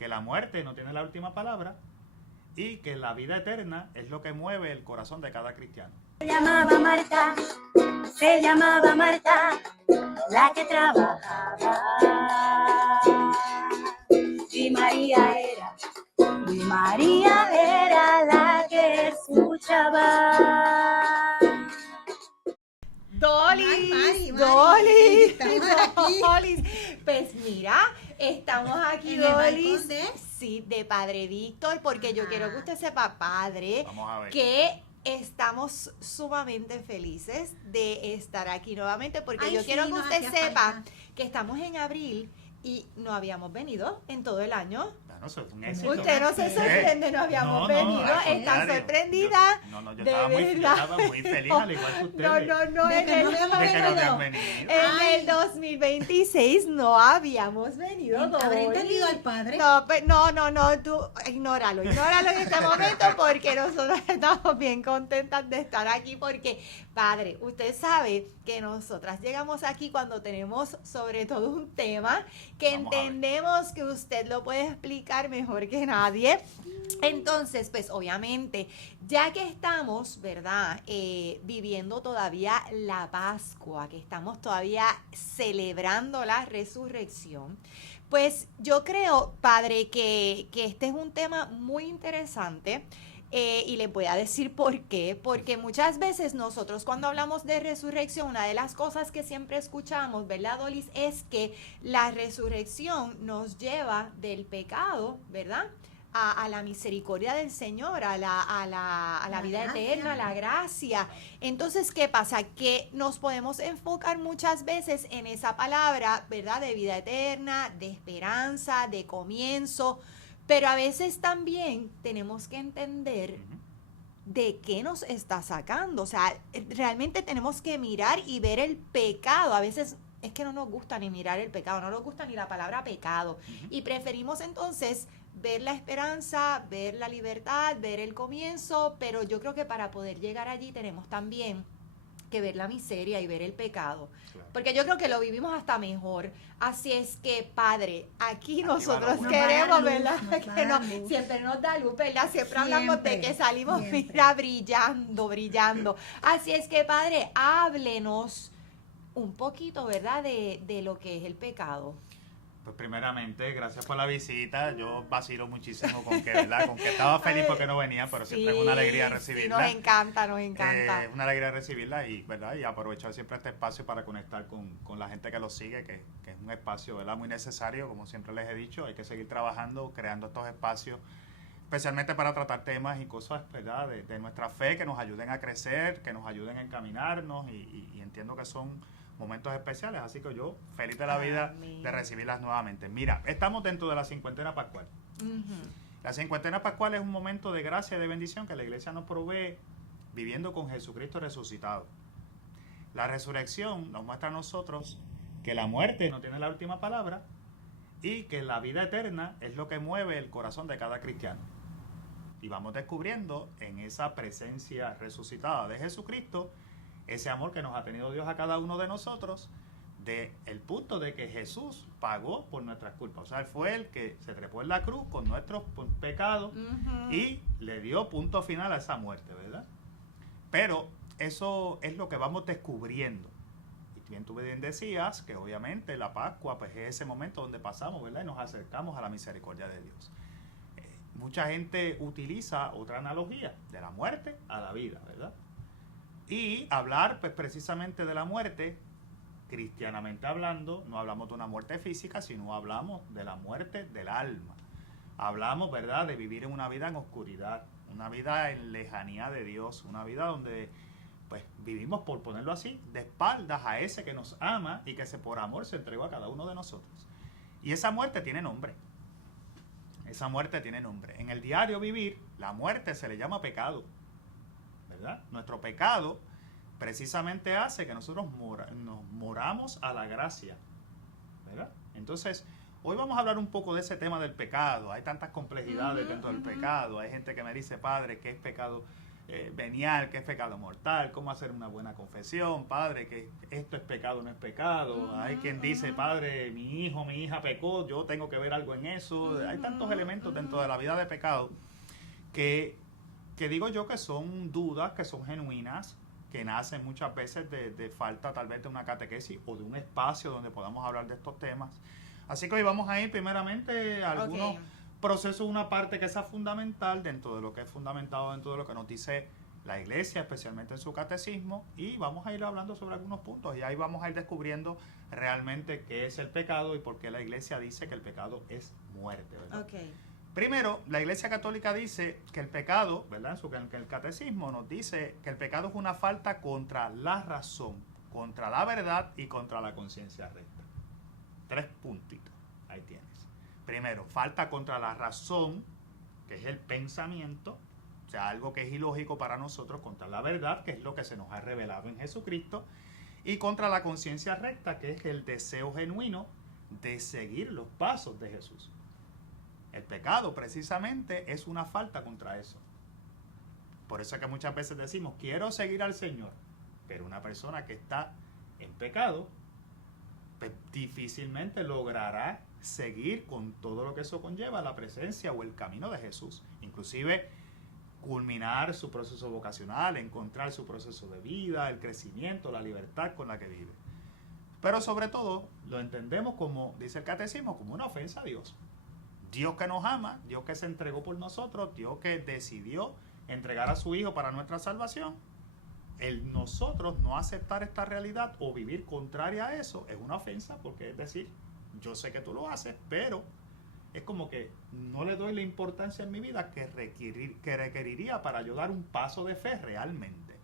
que la muerte no tiene la última palabra y que la vida eterna es lo que mueve el corazón de cada cristiano. Se llamaba Marta, la que trabajaba, y María era la que escuchaba. Dolis, Mari, Dolis, estamos aquí. Dolis. Pues mira, estamos aquí, En el Dolis. balcón de... Sí, de Padre Víctor, porque yo quiero que usted sepa, Padre, Vamos a ver. que estamos sumamente felices de estar aquí nuevamente, porque Ay, yo sí, quiero que nos usted hacía sepa falta. que estamos en abril y no habíamos venido en todo el año. Bueno, eso es un éxito. Usted no se sorprende, no habíamos venido, al está contrario. sorprendida. Yo de estaba verdad. muy feliz, al igual que ustedes. No, De en que no el, habíamos de que no venido. habían venido. en el 2026 no habíamos venido. ¿Habré Doris. entendido al padre? No, tú ignóralo en este momento, porque nosotros estamos bien contentas de estar aquí, porque, Padre, usted sabe que nosotras llegamos aquí cuando tenemos sobre todo un tema que Vamos a ver. entendemos que usted lo puede explicar mejor que nadie. Entonces, pues obviamente, ya que estamos, ¿verdad? Viviendo todavía la Pascua, que estamos todavía celebrando la resurrección, pues yo creo, Padre, que este es un tema muy interesante. Y les voy a decir por qué, porque muchas veces nosotros cuando hablamos de resurrección, una de las cosas que siempre escuchamos, ¿verdad, Dolis? Es que la resurrección nos lleva del pecado, ¿verdad? A la misericordia del Señor, a la vida gracia. eterna, a la gracia. Entonces, ¿qué pasa? Que nos podemos enfocar muchas veces en esa palabra, ¿verdad? De vida eterna, de esperanza, de comienzo, pero a veces también tenemos que entender de qué nos está sacando. O sea, realmente tenemos que mirar y ver el pecado. A veces es que no nos gusta ni mirar el pecado, no nos gusta ni la palabra pecado. Y preferimos entonces ver la esperanza, ver la libertad, ver el comienzo, pero yo creo que para poder llegar allí tenemos también que ver la miseria y ver el pecado. Claro. Porque yo creo que lo vivimos hasta mejor. Así es que, Padre, aquí va nosotros la luz. queremos, Nos va la ¿verdad? luz, nos va Que la no, luz. siempre nos da luz, ¿verdad? Siempre hablamos de Siempre, que salimos, siempre. mira, brillando. Así es que, Padre, háblenos un poquito, ¿verdad? De lo que es el pecado. Pues primeramente, gracias por la visita. Yo vacilo muchísimo con que, ¿verdad? Con que estaba feliz porque no venía, pero siempre es una alegría recibirla. Sí, nos encanta. Es una alegría recibirla y, ¿verdad? Y aprovechar siempre este espacio para conectar con la gente que lo sigue, que es un espacio, ¿verdad? Muy necesario, como siempre les he dicho. Hay que seguir trabajando, creando estos espacios, especialmente para tratar temas y cosas, ¿verdad? De nuestra fe, que nos ayuden a crecer, que nos ayuden a encaminarnos y entiendo que son momentos especiales, así que yo feliz de la vida Amén. de recibirlas nuevamente. Mira, estamos dentro de la cincuentena pascual. La cincuentena pascual es un momento de gracia y de bendición que la iglesia nos provee viviendo con Jesucristo resucitado. La resurrección nos muestra a nosotros que la muerte no tiene la última palabra y que la vida eterna es lo que mueve el corazón de cada cristiano. Y vamos descubriendo en esa presencia resucitada de Jesucristo ese amor que nos ha tenido Dios a cada uno de nosotros, de el punto de que Jesús pagó por nuestras culpas. O sea, Él fue el que se trepó en la cruz con nuestros pecados y le dio punto final a esa muerte, ¿verdad? Pero eso es lo que vamos descubriendo. Y bien tú bien decías que obviamente la Pascua pues es ese momento donde pasamos, ¿verdad? Y nos acercamos a la misericordia de Dios. Mucha gente utiliza otra analogía, de la muerte a la vida, ¿verdad? Y hablar pues precisamente de la muerte, cristianamente hablando, no hablamos de una muerte física, sino hablamos de la muerte del alma. Hablamos, ¿verdad?, de vivir en una vida en oscuridad, una vida en lejanía de Dios, una vida donde pues vivimos, por ponerlo así, de espaldas a ese que nos ama y que por amor se entregó a cada uno de nosotros. Y esa muerte tiene nombre. Esa muerte tiene nombre. En el diario vivir, la muerte se le llama pecado, ¿verdad? Nuestro pecado precisamente hace que nosotros nos moramos a la gracia, ¿verdad? Entonces, hoy vamos a hablar un poco de ese tema del pecado. Hay tantas complejidades dentro del pecado. Hay gente que me dice, Padre, ¿qué es pecado venial, qué es pecado mortal, cómo hacer una buena confesión, padre, que esto es pecado, no es pecado. Hay quien dice, padre, mi hijo, mi hija pecó, yo tengo que ver algo en eso. Hay tantos elementos dentro de la vida de pecado que digo yo que son dudas, que son genuinas, que nacen muchas veces de falta tal vez de una catequesis o de un espacio donde podamos hablar de estos temas. Así que hoy vamos a ir primeramente a algunos procesos, una parte que sea fundamental dentro de lo que es fundamentado dentro de lo que nos dice la Iglesia, especialmente en su catecismo, y vamos a ir hablando sobre algunos puntos y ahí vamos a ir descubriendo realmente qué es el pecado y por qué la Iglesia dice que el pecado es muerte, ¿verdad? Primero, la Iglesia Católica dice que el pecado, ¿verdad? Que el catecismo nos dice que el pecado es una falta contra la razón, contra la verdad y contra la conciencia recta. 3 puntitos, ahí tienes. Primero, falta contra la razón, que es el pensamiento, o sea, algo que es ilógico para nosotros, contra la verdad, que es lo que se nos ha revelado en Jesucristo, y contra la conciencia recta, que es el deseo genuino de seguir los pasos de Jesús. El pecado precisamente es una falta contra eso. Por eso es que muchas veces decimos, quiero seguir al Señor, pero una persona que está en pecado, pues difícilmente logrará seguir con todo lo que eso conlleva, la presencia o el camino de Jesús. Inclusive culminar su proceso vocacional, encontrar su proceso de vida, el crecimiento, la libertad con la que vive. Pero sobre todo lo entendemos como, dice el catecismo, como una ofensa a Dios. Dios que nos ama, Dios que se entregó por nosotros, Dios que decidió entregar a su Hijo para nuestra salvación. El nosotros no aceptar esta realidad o vivir contraria a eso es una ofensa, porque es decir, yo sé que tú lo haces, pero es como que no le doy la importancia en mi vida que requeriría para yo dar un paso de fe realmente.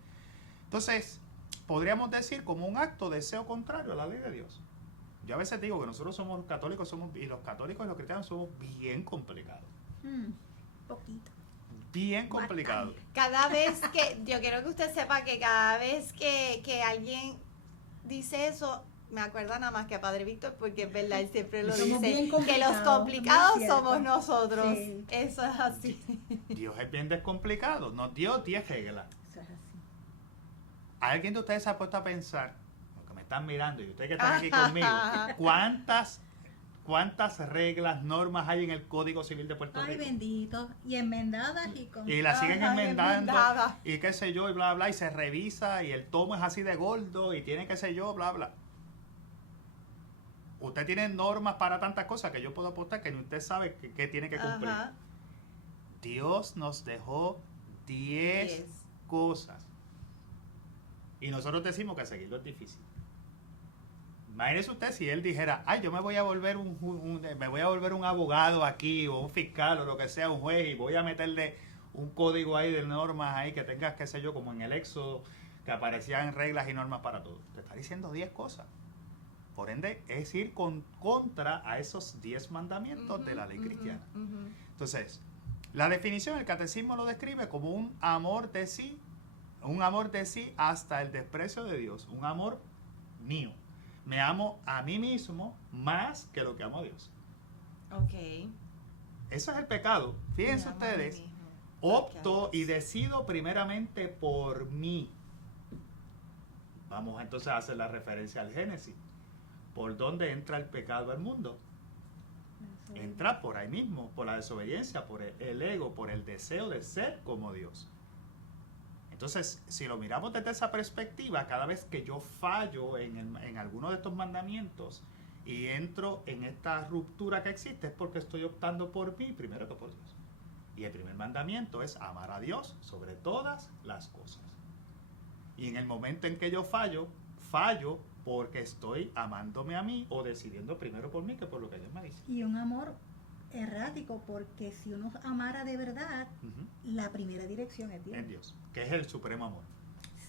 Entonces, podríamos decir como un acto de deseo contrario a la ley de Dios. Yo a veces digo que nosotros somos católicos, y los católicos y los cristianos somos bien complicados. Poquito. Bien complicado. Cada vez que, yo quiero que usted sepa que cada vez que alguien dice eso, me acuerda nada más que a Padre Víctor, porque es verdad, él siempre lo Somos dice, bien que los complicados somos nosotros. Sí. Eso es así. Dios es bien descomplicado, nos dio 10 reglas. Eso es así. ¿Alguien de ustedes se ha puesto a pensar, porque me están mirando y ustedes que están aquí conmigo, cuántas reglas, normas hay en el Código Civil de Puerto Ay, Rico? bendito. Y enmendadas y con... Y la siguen Ajá, enmendando enmendada. y qué sé yo, y bla, bla, y se revisa y el tomo es así de gordo y tiene qué sé yo, bla, bla. Usted tiene normas para tantas cosas que yo puedo apostar que ni usted sabe qué tiene que cumplir. Ajá. Dios nos dejó 10 cosas. Y nosotros decimos que seguirlo es difícil. Imagínese usted si él dijera, ay, yo me voy a volver un abogado aquí, o un fiscal, o lo que sea, un juez, y voy a meterle un código ahí de normas ahí que tengas, qué sé yo, como en el Éxodo, que aparecían reglas y normas para todo. Te está diciendo 10 cosas. Por ende, es ir contra a esos 10 mandamientos de la ley cristiana. Entonces, la definición, el catecismo lo describe como un amor de sí hasta el desprecio de Dios, un amor mío. Me amo a mí mismo más que lo que amo a Dios. Ok. Eso es el pecado. Fíjense ustedes, opto y decido primeramente por mí. Vamos entonces a hacer la referencia al Génesis. ¿Por dónde entra el pecado al mundo? Entra por ahí mismo, por la desobediencia, por el ego, por el deseo de ser como Dios. Entonces, si lo miramos desde esa perspectiva, cada vez que yo fallo en alguno de estos mandamientos y entro en esta ruptura que existe, es porque estoy optando por mí primero que por Dios. Y el primer mandamiento es amar a Dios sobre todas las cosas. Y en el momento en que yo fallo porque estoy amándome a mí o decidiendo primero por mí que por lo que Dios me dice. Y un amor errático, porque si uno amara de verdad, la primera dirección es Dios. En Dios, que es el supremo amor.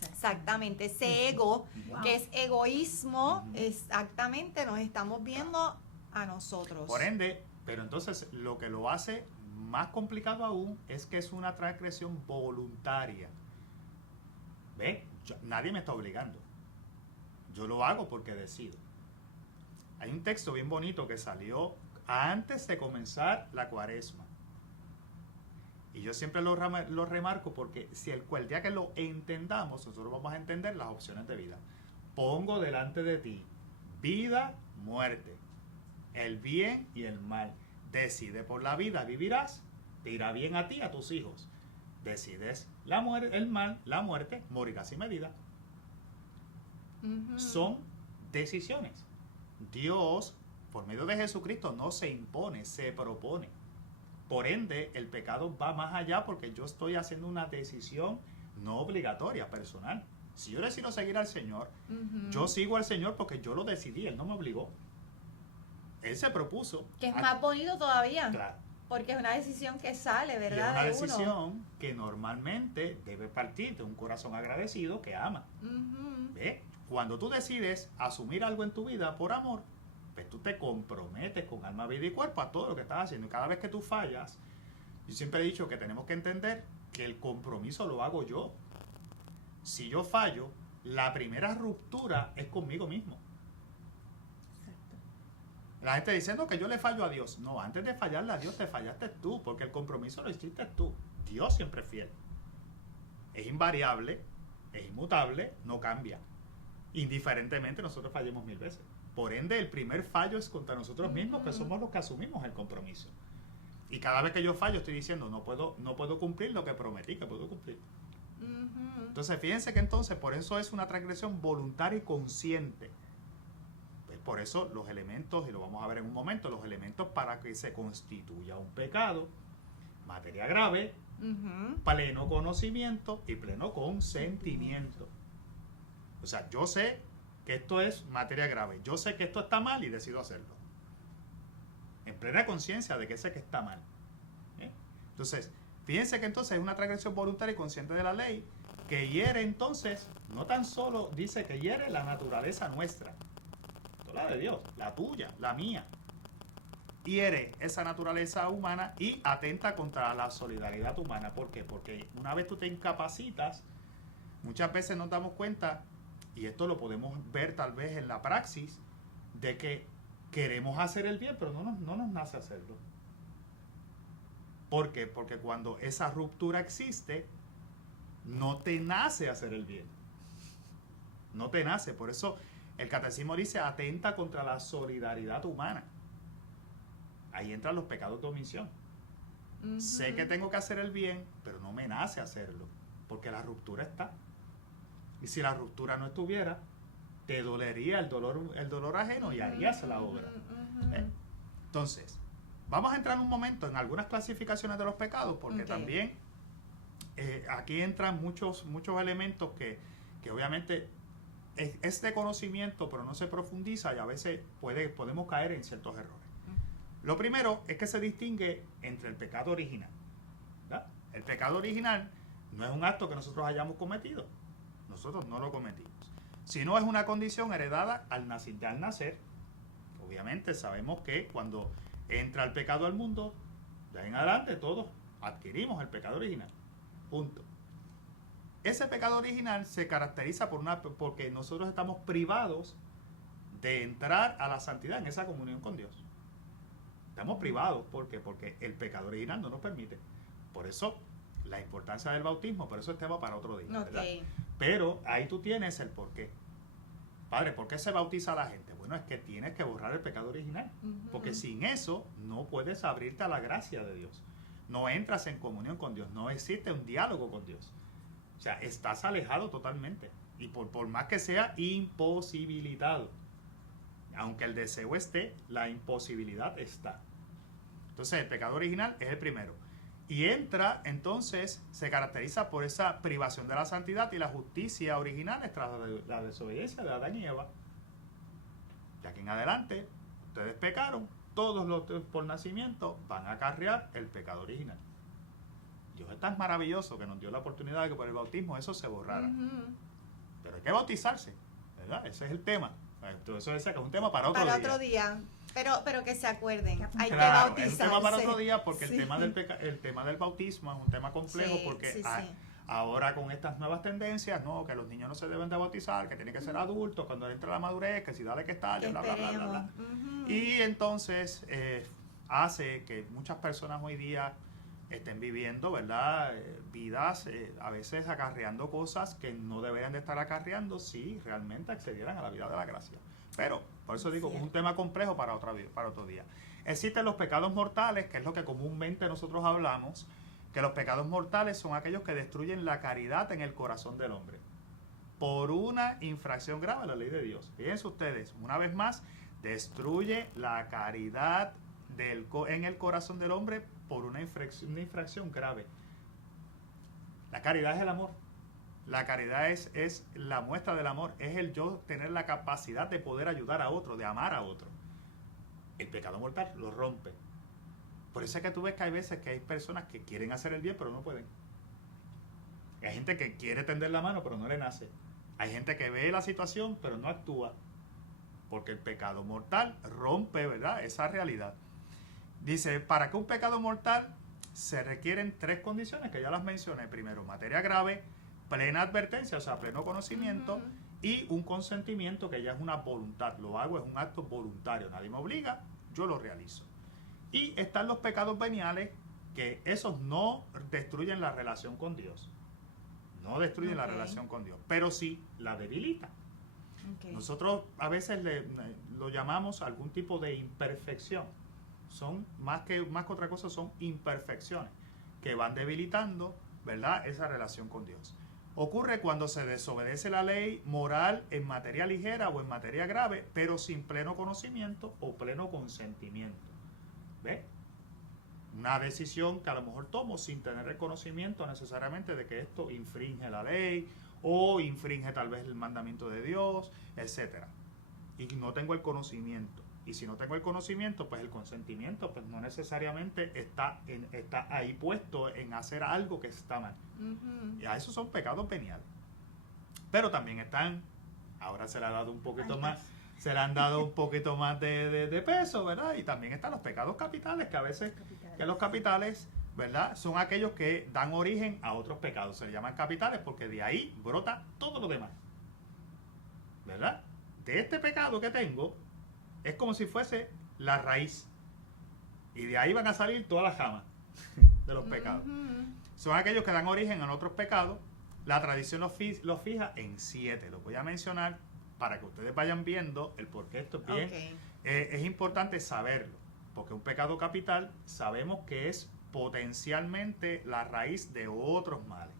Exactamente, ese ego, Wow. que es egoísmo, exactamente, nos estamos viendo a nosotros. Por ende, pero entonces lo que lo hace más complicado aún es que es una transgresión voluntaria. ¿Ve? Nadie me está obligando. Yo lo hago porque decido. Hay un texto bien bonito que salió antes de comenzar la Cuaresma. Y yo siempre lo remarco porque si el día que lo entendamos, nosotros vamos a entender las opciones de vida. Pongo delante de ti vida, muerte, el bien y el mal. Decide por la vida, vivirás, te irá bien a ti y a tus hijos. Decides el mal, la muerte, morirás sin medida. Son decisiones. Dios, por medio de Jesucristo, no se impone, se propone. Por ende, el pecado va más allá porque yo estoy haciendo una decisión no obligatoria, personal. Si yo decido seguir al Señor, yo sigo al Señor porque yo lo decidí, Él no me obligó. Él se propuso. Que es más bonito todavía. Claro. Porque es una decisión que sale, ¿verdad? Y es una de uno. decisión que normalmente debe partir de un corazón agradecido que ama. ¿Ve? Cuando tú decides asumir algo en tu vida por amor, pues tú te comprometes con alma, vida y cuerpo a todo lo que estás haciendo. Y cada vez que tú fallas, yo siempre he dicho que tenemos que entender que el compromiso lo hago yo. Si yo fallo, la primera ruptura es conmigo mismo. Exacto. La gente diciendo que yo le fallo a Dios. No, antes de fallarle a Dios te fallaste tú, porque el compromiso lo hiciste tú. Dios siempre es fiel. Es invariable, es inmutable, no cambia. Indiferentemente nosotros fallemos 1000 veces. Por ende, el primer fallo es contra nosotros mismos, que somos los que asumimos el compromiso. Y cada vez que yo fallo estoy diciendo, no puedo cumplir lo que prometí que puedo cumplir. Entonces, fíjense que entonces por eso es una transgresión voluntaria y consciente. Pues por eso los elementos, y lo vamos a ver en un momento, los elementos para que se constituya un pecado, materia grave, pleno conocimiento y pleno consentimiento. O sea, yo sé que esto es materia grave, yo sé que esto está mal y decido hacerlo. En plena conciencia de que sé que está mal. Entonces, fíjense que entonces es una transgresión voluntaria y consciente de la ley que hiere entonces, no tan solo dice que hiere la naturaleza nuestra, no la de Dios, la tuya, la mía. Hiere esa naturaleza humana y atenta contra la solidaridad humana. ¿Por qué? Porque una vez tú te incapacitas, muchas veces nos damos cuenta, y esto lo podemos ver tal vez en la praxis, de que queremos hacer el bien, pero no nos nace hacerlo. ¿Por qué? Porque cuando esa ruptura existe, no te nace hacer el bien. No te nace. Por eso el catecismo dice, atenta contra la solidaridad humana. Ahí entran los pecados de omisión. Sé que tengo que hacer el bien, pero no me nace hacerlo, porque la ruptura está. Y si la ruptura no estuviera, te dolería el dolor ajeno y harías la obra. Entonces, vamos a entrar un momento en algunas clasificaciones de los pecados, porque también aquí entran muchos elementos que obviamente es de conocimiento, pero no se profundiza y a veces podemos caer en ciertos errores. Lo primero es que se distingue entre el pecado original, ¿verdad? El pecado original no es un acto que nosotros hayamos cometido. Nosotros no lo cometimos. Sino es una condición heredada al nacer. Obviamente sabemos que cuando entra el pecado al mundo, de ahí en adelante todos adquirimos el pecado original. Punto. Ese pecado original se caracteriza porque nosotros estamos privados de entrar a la santidad en esa comunión con Dios. Estamos privados. ¿Por qué? Porque el pecado original no nos permite. Por eso la importancia del bautismo, pero eso es tema para otro día. ¿Verdad? Pero ahí tú tienes el por qué. Padre, ¿por qué se bautiza a la gente? Bueno, es que tienes que borrar el pecado original. Porque sin eso no puedes abrirte a la gracia de Dios. No entras en comunión con Dios. No existe un diálogo con Dios. O sea, estás alejado totalmente. Y por más que sea imposibilitado. Aunque el deseo esté, la imposibilidad está. Entonces, el pecado original es el primero. Y entra, entonces, se caracteriza por esa privación de la santidad y la justicia original tras la desobediencia de Adán y Eva. De aquí en adelante, ustedes pecaron, todos los por nacimiento van a acarrear el pecado original. Dios es tan maravilloso que nos dio la oportunidad de que por el bautismo eso se borrara. Pero hay que bautizarse, ¿verdad? Ese es el tema. Entonces, eso es un tema para otro día. Pero que se acuerden, hay que Claro, bautizarse. es un tema para otro día porque el tema del bautismo es un tema complejo porque ahora con estas nuevas tendencias, no, que los niños no se deben de bautizar, que tienen que ser adultos cuando entra la madurez, que si dale que estalle, bla, bla, bla, bla, bla. Y entonces hace que muchas personas hoy día estén viviendo, ¿verdad? Vidas a veces acarreando cosas que no deberían de estar acarreando si realmente accedieran a la vida de la gracia. Pero, por eso digo, es un tema complejo para otro día. Existen los pecados mortales, que es lo que comúnmente nosotros hablamos, que los pecados mortales son aquellos que destruyen la caridad en el corazón del hombre por una infracción grave a la ley de Dios. Fíjense ustedes, una vez más, destruye la caridad en el corazón del hombre por una infracción grave. La caridad es el amor. La caridad es la muestra del amor. Es el yo tener la capacidad de poder ayudar a otro, de amar a otro. El pecado mortal lo rompe. Por eso es que tú ves que hay veces que hay personas que quieren hacer el bien pero no pueden. Hay gente que quiere tender la mano pero no le nace. Hay gente que ve la situación pero no actúa. Porque el pecado mortal rompe, ¿verdad?, esa realidad. Dice, para que un pecado mortal se requieren 3 condiciones que ya las mencioné. Primero, materia grave, plena advertencia, o sea, pleno conocimiento, y un consentimiento que ya es una voluntad. Lo hago, es un acto voluntario. Nadie me obliga, yo lo realizo. Y están los pecados veniales, que esos no destruyen la relación con Dios. No destruyen la relación con Dios, pero sí la debilitan. Nosotros a veces lo llamamos algún tipo de imperfección. Son más que otra cosa, son imperfecciones que van debilitando, ¿verdad?, esa relación con Dios. Ocurre cuando se desobedece la ley moral en materia ligera o en materia grave, pero sin pleno conocimiento o pleno consentimiento. ¿Ve? Una decisión que a lo mejor tomo sin tener el conocimiento necesariamente de que esto infringe la ley o infringe tal vez el mandamiento de Dios, etcétera. Y no tengo el conocimiento. Y si no tengo el conocimiento, pues el consentimiento pues no necesariamente está ahí puesto en hacer algo que está mal. Y a esos son pecados veniales. Pero también están, ahora se le ha dado un poquito más, se le han dado un poquito más de peso, ¿verdad? Y también están los pecados capitales, que a veces que los capitales, ¿verdad?, son aquellos que dan origen a otros pecados. Se le llaman capitales porque de ahí brota todo lo demás. ¿Verdad? De este pecado que tengo, es como si fuese la raíz. Y de ahí van a salir todas las ramas de los pecados. Son aquellos que dan origen a otros pecados. La tradición los fija en 7. Los voy a mencionar para que ustedes vayan viendo el por qué esto es bien. Es importante saberlo. Porque un pecado capital sabemos que es potencialmente la raíz de otros males.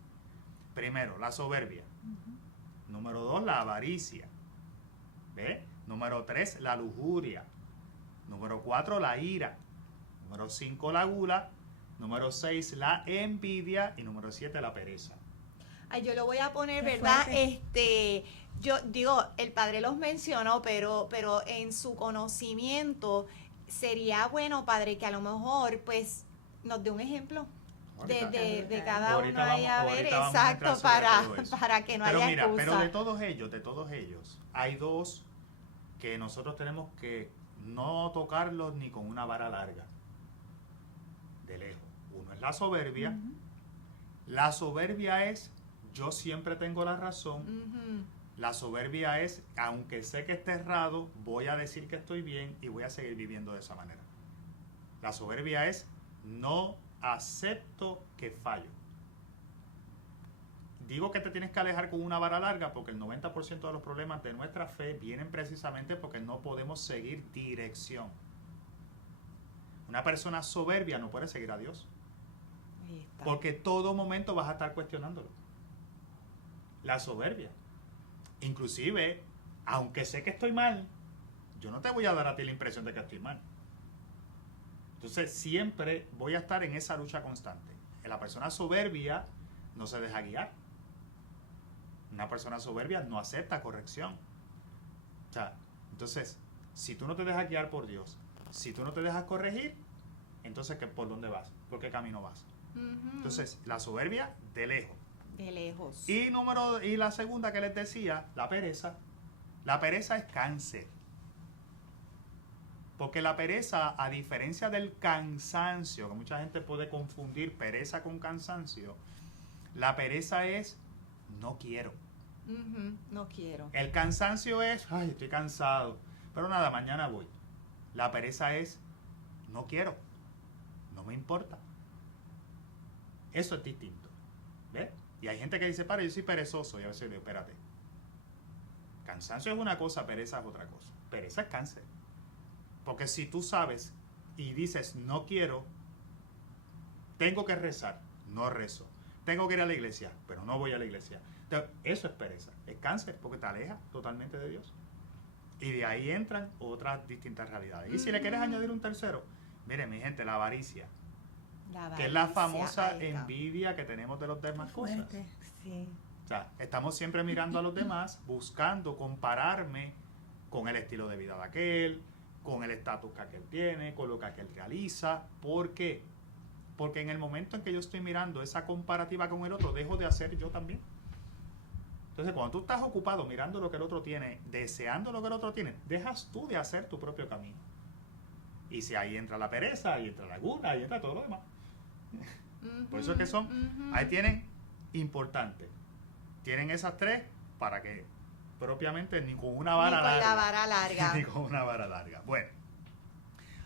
Primero, la soberbia. Número 2, la avaricia. ¿Ve? Número 3, la lujuria. Número 4, la ira. Número 5, la gula. Número 6, la envidia. Y número 7, la pereza. Ay, yo lo voy a poner, Qué ¿verdad? fuerte. Yo digo, el padre los mencionó, pero en su conocimiento sería bueno, padre, que a lo mejor, pues, nos dé un ejemplo de cada uno ahí, a ver, exacto, para que no pero haya mira, excusa. pero de todos ellos, hay 2 que nosotros tenemos que no tocarlos ni con una vara larga, de lejos. Uno es la soberbia. La soberbia es, yo siempre tengo la razón. La soberbia es, aunque sé que esté errado, voy a decir que estoy bien y voy a seguir viviendo de esa manera. La soberbia es, no acepto que fallo. Digo que te tienes que alejar con una vara larga porque el 90% de los problemas de nuestra fe vienen precisamente porque no podemos seguir dirección. Una persona soberbia no puede seguir a Dios. Porque todo momento vas a estar cuestionándolo. La soberbia. Inclusive, aunque sé que estoy mal, yo no te voy a dar a ti la impresión de que estoy mal. Entonces siempre voy a estar en esa lucha constante. La persona soberbia no se deja guiar. Una persona soberbia no acepta corrección. O sea, entonces, si tú no te dejas guiar por Dios, si tú no te dejas corregir, entonces ¿por dónde vas? ¿Por qué camino vas? Entonces, la soberbia de lejos. De lejos. Y la segunda que les decía, la pereza. La pereza es cáncer. Porque la pereza, a diferencia del cansancio, que mucha gente puede confundir pereza con cansancio, la pereza es no quiero. No quiero. El cansancio es, ay, estoy cansado, pero nada, mañana voy. La pereza es no quiero, no me importa. Eso es distinto. ¿Ves? Y hay gente que dice, padre, yo soy perezoso. Y a veces digo, espérate. Cansancio es una cosa, pereza es otra cosa. Pereza es cáncer. Porque si tú sabes y dices, no quiero, tengo que rezar, no rezo. Tengo que ir a la iglesia, pero no voy a la iglesia. Entonces, eso es pereza, es cáncer, porque te aleja totalmente de Dios. Y de ahí entran otras distintas realidades. Y si le quieres añadir un tercero, mire, mi gente, la avaricia. Que es la famosa envidia que tenemos de las demás cosas. Fuerte. Sí. O sea, estamos siempre mirando a los demás, buscando compararme con el estilo de vida de aquel, con el estatus que aquel tiene, con lo que aquel realiza. ¿Por qué? Porque en el momento en que yo estoy mirando esa comparativa con el otro, dejo de hacer yo también. Entonces, cuando tú estás ocupado mirando lo que el otro tiene, deseando lo que el otro tiene, dejas tú de hacer tu propio camino. Y si ahí entra la pereza, ahí entra la gula, ahí entra todo lo demás. Por eso es que son, ahí tienen importante. Tienen esas tres para que propiamente ni con una vara larga. Ni con la vara larga. Ni con una vara larga. Bueno,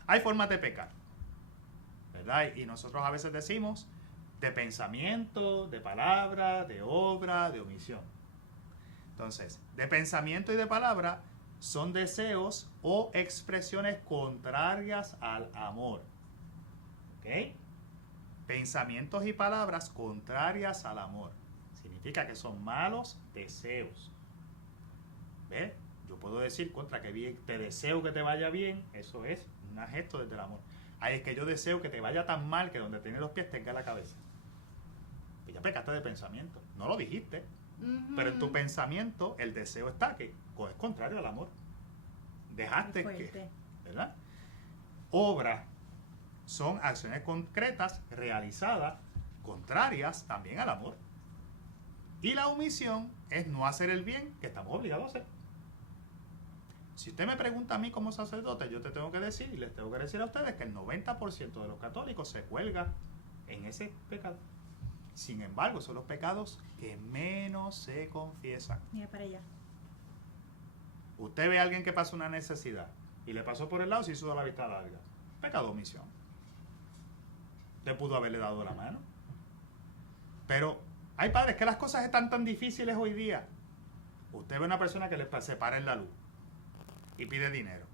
hay formas de pecar, ¿verdad? Y nosotros a veces decimos de pensamiento, de palabra, de obra, de omisión. Entonces, de pensamiento y de palabra son deseos o expresiones contrarias al amor. ¿Ok? Pensamientos y palabras contrarias al amor. Significa que son malos deseos. ¿Ves? Yo puedo decir contra que bien, te deseo que te vaya bien. Eso es un gesto desde el amor. Ahí es que yo deseo que te vaya tan mal que donde tienes los pies tenga la cabeza. Y ya pecaste de pensamiento. No lo dijiste. Pero en tu pensamiento el deseo está que es contrario al amor. Dejaste que, ¿verdad? Obra son acciones concretas realizadas contrarias también al amor. Y la omisión es no hacer el bien que estamos obligados a hacer. Si usted me pregunta a mí como sacerdote, yo te tengo que decir, y les tengo que decir a ustedes que el 90% de los católicos se cuelga en ese pecado. Sin embargo, son los pecados que menos se confiesan. Mira para allá. Usted ve a alguien que pasa una necesidad y le pasó por el lado y se hizo la vista larga. Pecado de omisión. Le pudo haberle dado la mano. Pero hay padres que las cosas están tan difíciles hoy día. Usted ve a una persona que le separa en la luz y pide dinero.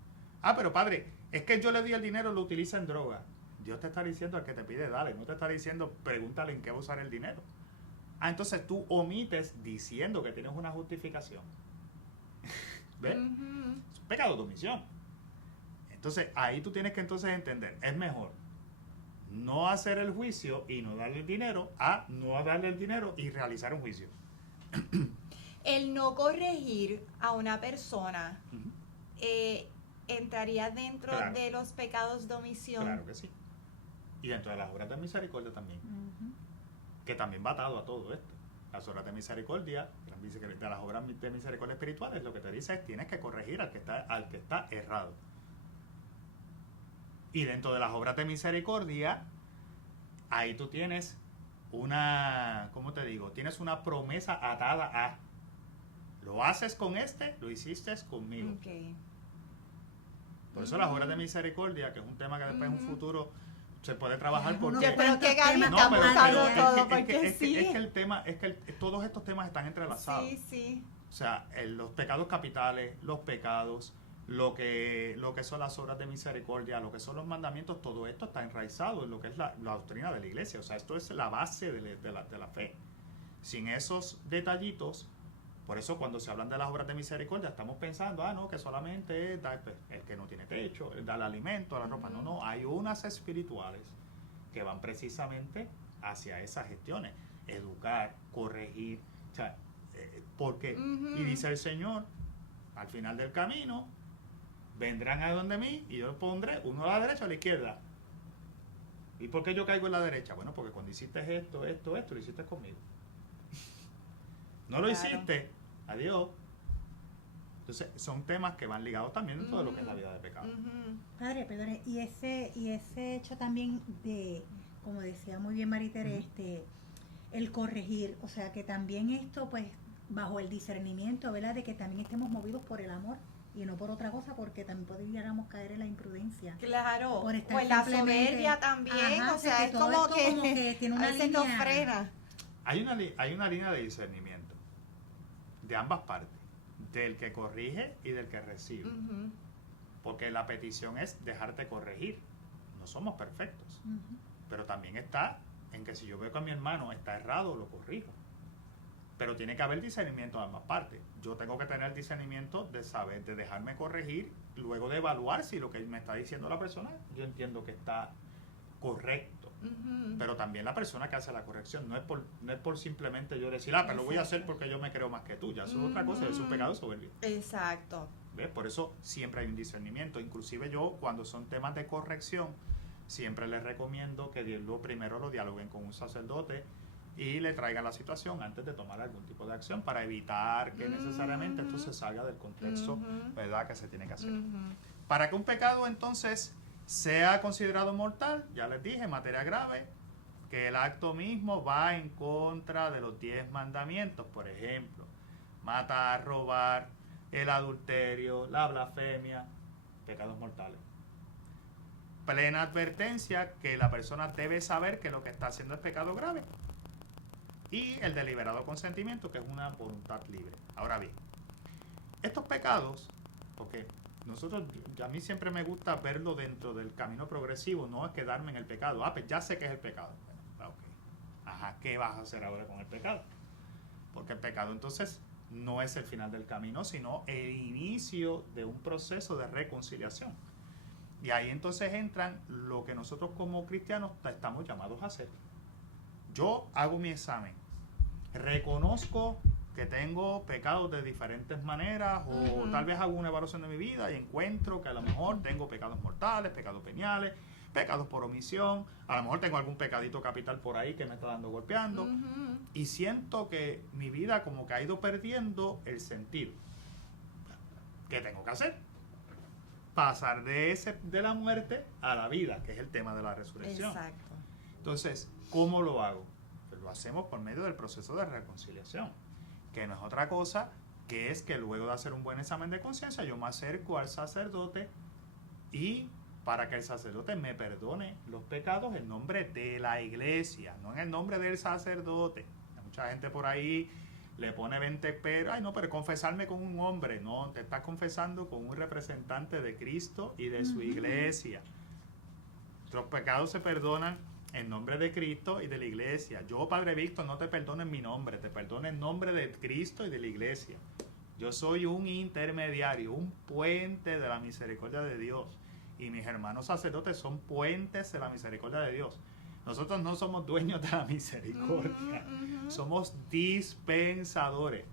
Ah, pero padre, es que yo le di el dinero, lo utiliza en droga. Dios te está diciendo al que te pide, dale. No te está diciendo, pregúntale en qué va a usar el dinero. Ah, entonces tú omites diciendo que tienes una justificación. ¿Ves? Es pecado de omisión. Entonces ahí tú tienes que entonces entender, es mejor no hacer el juicio y no darle el dinero a no darle el dinero y realizar un juicio. El no corregir a una persona entraría dentro de los pecados de omisión. Claro que sí. Y dentro de las obras de misericordia también. Que también va atado a todo esto. Las obras de misericordia, de las obras de misericordia espirituales, lo que te dice es tienes que corregir al que está errado. Y dentro de las obras de misericordia, ahí tú tienes una, ¿cómo te digo? Tienes una promesa atada a, lo haces con este, lo hiciste conmigo. Okay. Por eso las obras de misericordia, que es un tema que después en un futuro se puede trabajar porque... Yo creo que Gaby No, está pero buscando es todo, porque sí. Es que el tema, todos estos temas están entrelazados. Sí, sí. O sea, los pecados capitales, los pecados, lo que son las obras de misericordia, lo que son los mandamientos, todo esto está enraizado en lo que es la doctrina de la iglesia. O sea, esto es la base de la fe. Sin esos detallitos, por eso cuando se hablan de las obras de misericordia, estamos pensando, no, que solamente es el que no tiene techo, da el alimento, la ropa. No, hay unas espirituales que van precisamente hacia esas gestiones. Educar, corregir, o sea, porque, y dice el Señor, al final del camino, vendrán a donde mí y yo los pondré uno a la derecha o a la izquierda. ¿Y por qué yo caigo en la derecha? Bueno, porque cuando hiciste esto, lo hiciste conmigo. No lo hiciste, adiós. Entonces, son temas que van ligados también dentro de lo que es la vida de pecado. Padre, perdone, y ese hecho también de, como decía muy bien Maritere, el corregir, o sea que también esto pues bajo el discernimiento, ¿verdad? De que también estemos movidos por el amor. y no por otra cosa, porque también podríamos caer en la imprudencia. Claro, Por estar o en la simplemente- soberbia también, Ajá, o sea, es todo como esto que, como que tiene a una veces nos línea. frena. Hay una línea de discernimiento de ambas partes, del que corrige y del que recibe. Ujú. Porque la petición es dejarte corregir. No somos perfectos. Ujú. Pero también está en que si yo veo que mi hermano está errado, lo corrijo. Pero tiene que haber discernimiento de ambas partes. Yo tengo que tener discernimiento de saber, de dejarme corregir, luego de evaluar si lo que me está diciendo la persona, yo entiendo que está correcto. Ujú. Pero también la persona que hace la corrección, no es por simplemente yo decir, pero lo voy a hacer porque yo me creo más que tú. Ya eso es otra cosa, eso es un pecado de soberbia. Exacto. ¿Ves? Por eso siempre hay un discernimiento. Inclusive yo, cuando son temas de corrección, siempre les recomiendo que primero lo dialoguen con un sacerdote y le traigan la situación antes de tomar algún tipo de acción para evitar que necesariamente esto se salga del contexto, Ujú. ¿verdad?, que se tiene que hacer. Ujú. Para que un pecado entonces sea considerado mortal, ya les dije, materia grave, que el acto mismo va en contra de los 10 mandamientos, por ejemplo, matar, robar, el adulterio, la blasfemia, pecados mortales. Plena advertencia que la persona debe saber que lo que está haciendo es pecado grave. Y el deliberado consentimiento, que es una voluntad libre. Ahora bien, estos pecados, porque a mí siempre me gusta verlo dentro del camino progresivo, no es quedarme en el pecado. Pues ya sé que es el pecado. Bueno, ok. Ajá, ¿qué vas a hacer ahora con el pecado? Porque el pecado entonces no es el final del camino, sino el inicio de un proceso de reconciliación. Y ahí entonces entran lo que nosotros como cristianos estamos llamados a hacer. Yo hago mi examen, reconozco que tengo pecados de diferentes maneras, o tal vez hago una evaluación de mi vida y encuentro que a lo mejor tengo pecados mortales, pecados veniales, pecados por omisión, a lo mejor tengo algún pecadito capital por ahí que me está dando golpeando, Ujú. y siento que mi vida como que ha ido perdiendo el sentido. ¿Qué tengo que hacer? Pasar de la muerte a la vida, que es el tema de la resurrección. Exacto. Entonces, ¿cómo lo hago? Pues lo hacemos por medio del proceso de reconciliación, que no es otra cosa que es que luego de hacer un buen examen de conciencia, yo me acerco al sacerdote y para que el sacerdote me perdone los pecados en nombre de la iglesia, no en el nombre del sacerdote. Hay mucha gente por ahí le pone 20 pero, pero confesarme con un hombre. No, te estás confesando con un representante de Cristo y de su iglesia. Los pecados se perdonan en nombre de Cristo y de la iglesia. Yo, Padre Víctor, no te perdono en mi nombre, te perdono en nombre de Cristo y de la iglesia. Yo soy un intermediario, un puente de la misericordia de Dios. Y mis hermanos sacerdotes son puentes de la misericordia de Dios. Nosotros no somos dueños de la misericordia, somos dispensadores.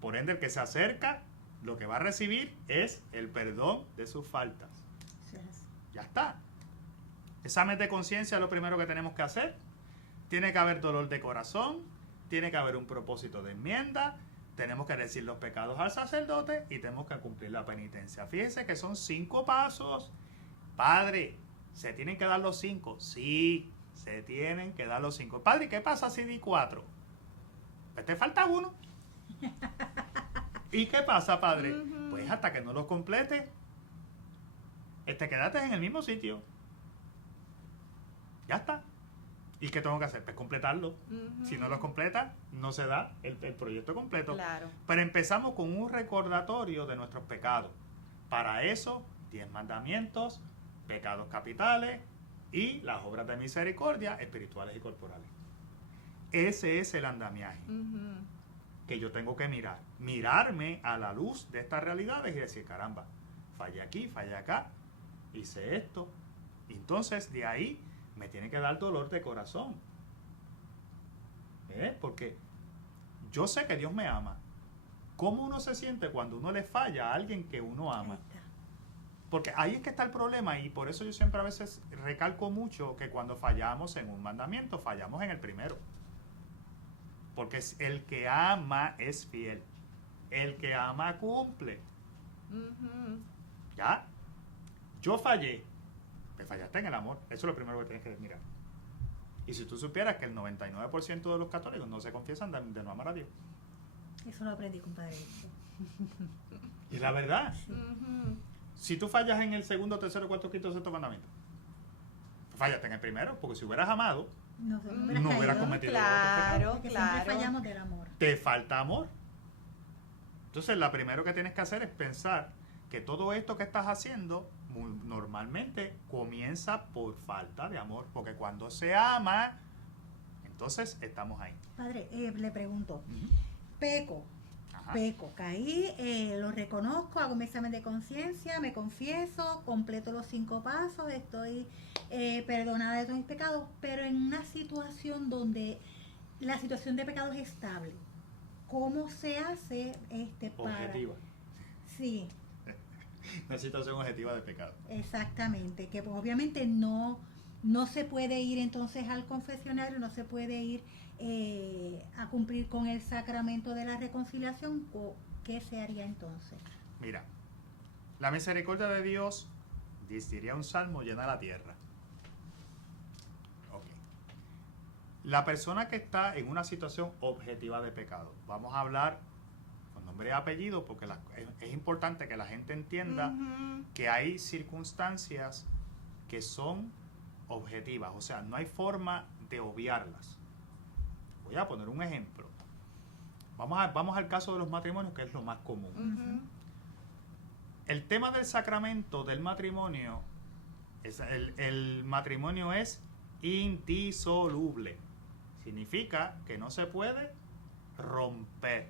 Por ende, el que se acerca, lo que va a recibir es el perdón de sus faltas. Ya está. Examen de conciencia es lo primero que tenemos que hacer. Tiene que haber dolor de corazón, tiene que haber un propósito de enmienda, tenemos que decir los pecados al sacerdote y tenemos que cumplir la penitencia. Fíjense que son 5 pasos. Padre, ¿se tienen que dar los 5? Sí, se tienen que dar los 5. Padre, ¿qué pasa si di 4? Pues te falta 1. ¿Y qué pasa, padre? Pues hasta que no los complete, quédate en el mismo sitio. Ya está. ¿Y qué tengo que hacer? Pues completarlo. Si no lo completa, no se da el proyecto completo. Claro. Pero empezamos con un recordatorio de nuestros pecados. Para eso, 10 mandamientos, pecados capitales y las obras de misericordia espirituales y corporales. Ese es el andamiaje que yo tengo que mirar. Mirarme a la luz de estas realidades y decir, caramba, fallé aquí, fallé acá, hice esto. Y entonces de ahí me tiene que dar dolor de corazón. Porque yo sé que Dios me ama. ¿Cómo uno se siente cuando uno le falla a alguien que uno ama? Porque ahí es que está el problema, y por eso yo siempre a veces recalco mucho que cuando fallamos en un mandamiento, fallamos en el primero. Porque el que ama es fiel. El que ama cumple. ¿Ya? Yo fallé. Me fallaste en el amor. Eso es lo primero que tienes que mirar. Y si tú supieras que el 99% de los católicos no se confiesan de no amar a Dios. Eso lo aprendí, compadre. Y la verdad, Ujú. si tú fallas en el segundo, tercero, cuarto, quinto, sexto mandamiento, fallaste en el primero, porque si hubieras amado, No no hubieras caído, cometido Claro, porque claro. siempre fallamos del amor. te falta amor. Entonces, lo primero que tienes que hacer es pensar que todo esto que estás haciendo normalmente comienza por falta de amor, porque cuando se ama, entonces estamos ahí. Padre, le pregunto, Ujú. peco, Ajá. peco, caí, lo reconozco, hago mi examen de conciencia, me confieso, completo los 5 pasos, estoy perdonada de todos mis pecados, pero en una situación donde la situación de pecado es estable, ¿cómo se hace para...? Objetiva. Sí, Una situación objetiva de pecado. exactamente, que pues obviamente no se puede ir entonces al confesionario, no se puede ir a cumplir con el sacramento de la reconciliación. ¿Qué se haría entonces? Mira, la misericordia de Dios, diría un salmo, llena la tierra. Ok. La persona que está en una situación objetiva de pecado, vamos a hablar con nombre y apellido porque es importante que la gente entienda Ujú. que hay circunstancias que son objetivas, o sea, no hay forma de obviarlas. Voy a poner un ejemplo. Vamos al caso de los matrimonios, que es lo más común. Ujú. El tema del sacramento del matrimonio, el matrimonio es indisoluble. Significa que no se puede romper.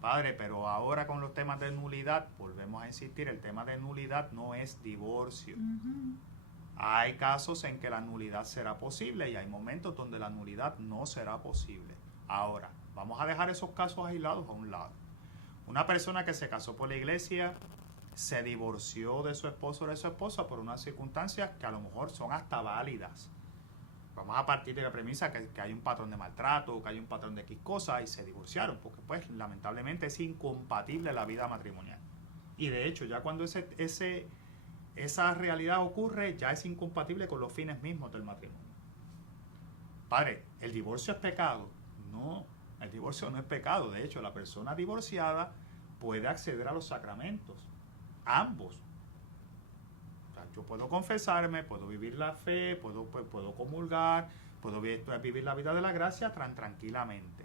Padre, pero ahora con los temas de nulidad, volvemos a insistir, el tema de nulidad no es divorcio. Ujú. Hay casos en que la nulidad será posible y hay momentos donde la nulidad no será posible. Ahora, vamos a dejar esos casos aislados a un lado. Una persona que se casó por la iglesia, se divorció de su esposo o de su esposa por unas circunstancias que a lo mejor son hasta válidas. Vamos a partir de la premisa que hay un patrón de maltrato o que hay un patrón de X cosas y se divorciaron, porque pues lamentablemente es incompatible la vida matrimonial. Y de hecho, ya cuando esa realidad ocurre, ya es incompatible con los fines mismos del matrimonio. Padre, ¿el divorcio es pecado? No, el divorcio no es pecado. De hecho, la persona divorciada puede acceder a los sacramentos. Ambos. O sea, yo puedo confesarme, puedo vivir la fe, puedo comulgar, puedo vivir la vida de la gracia tranquilamente.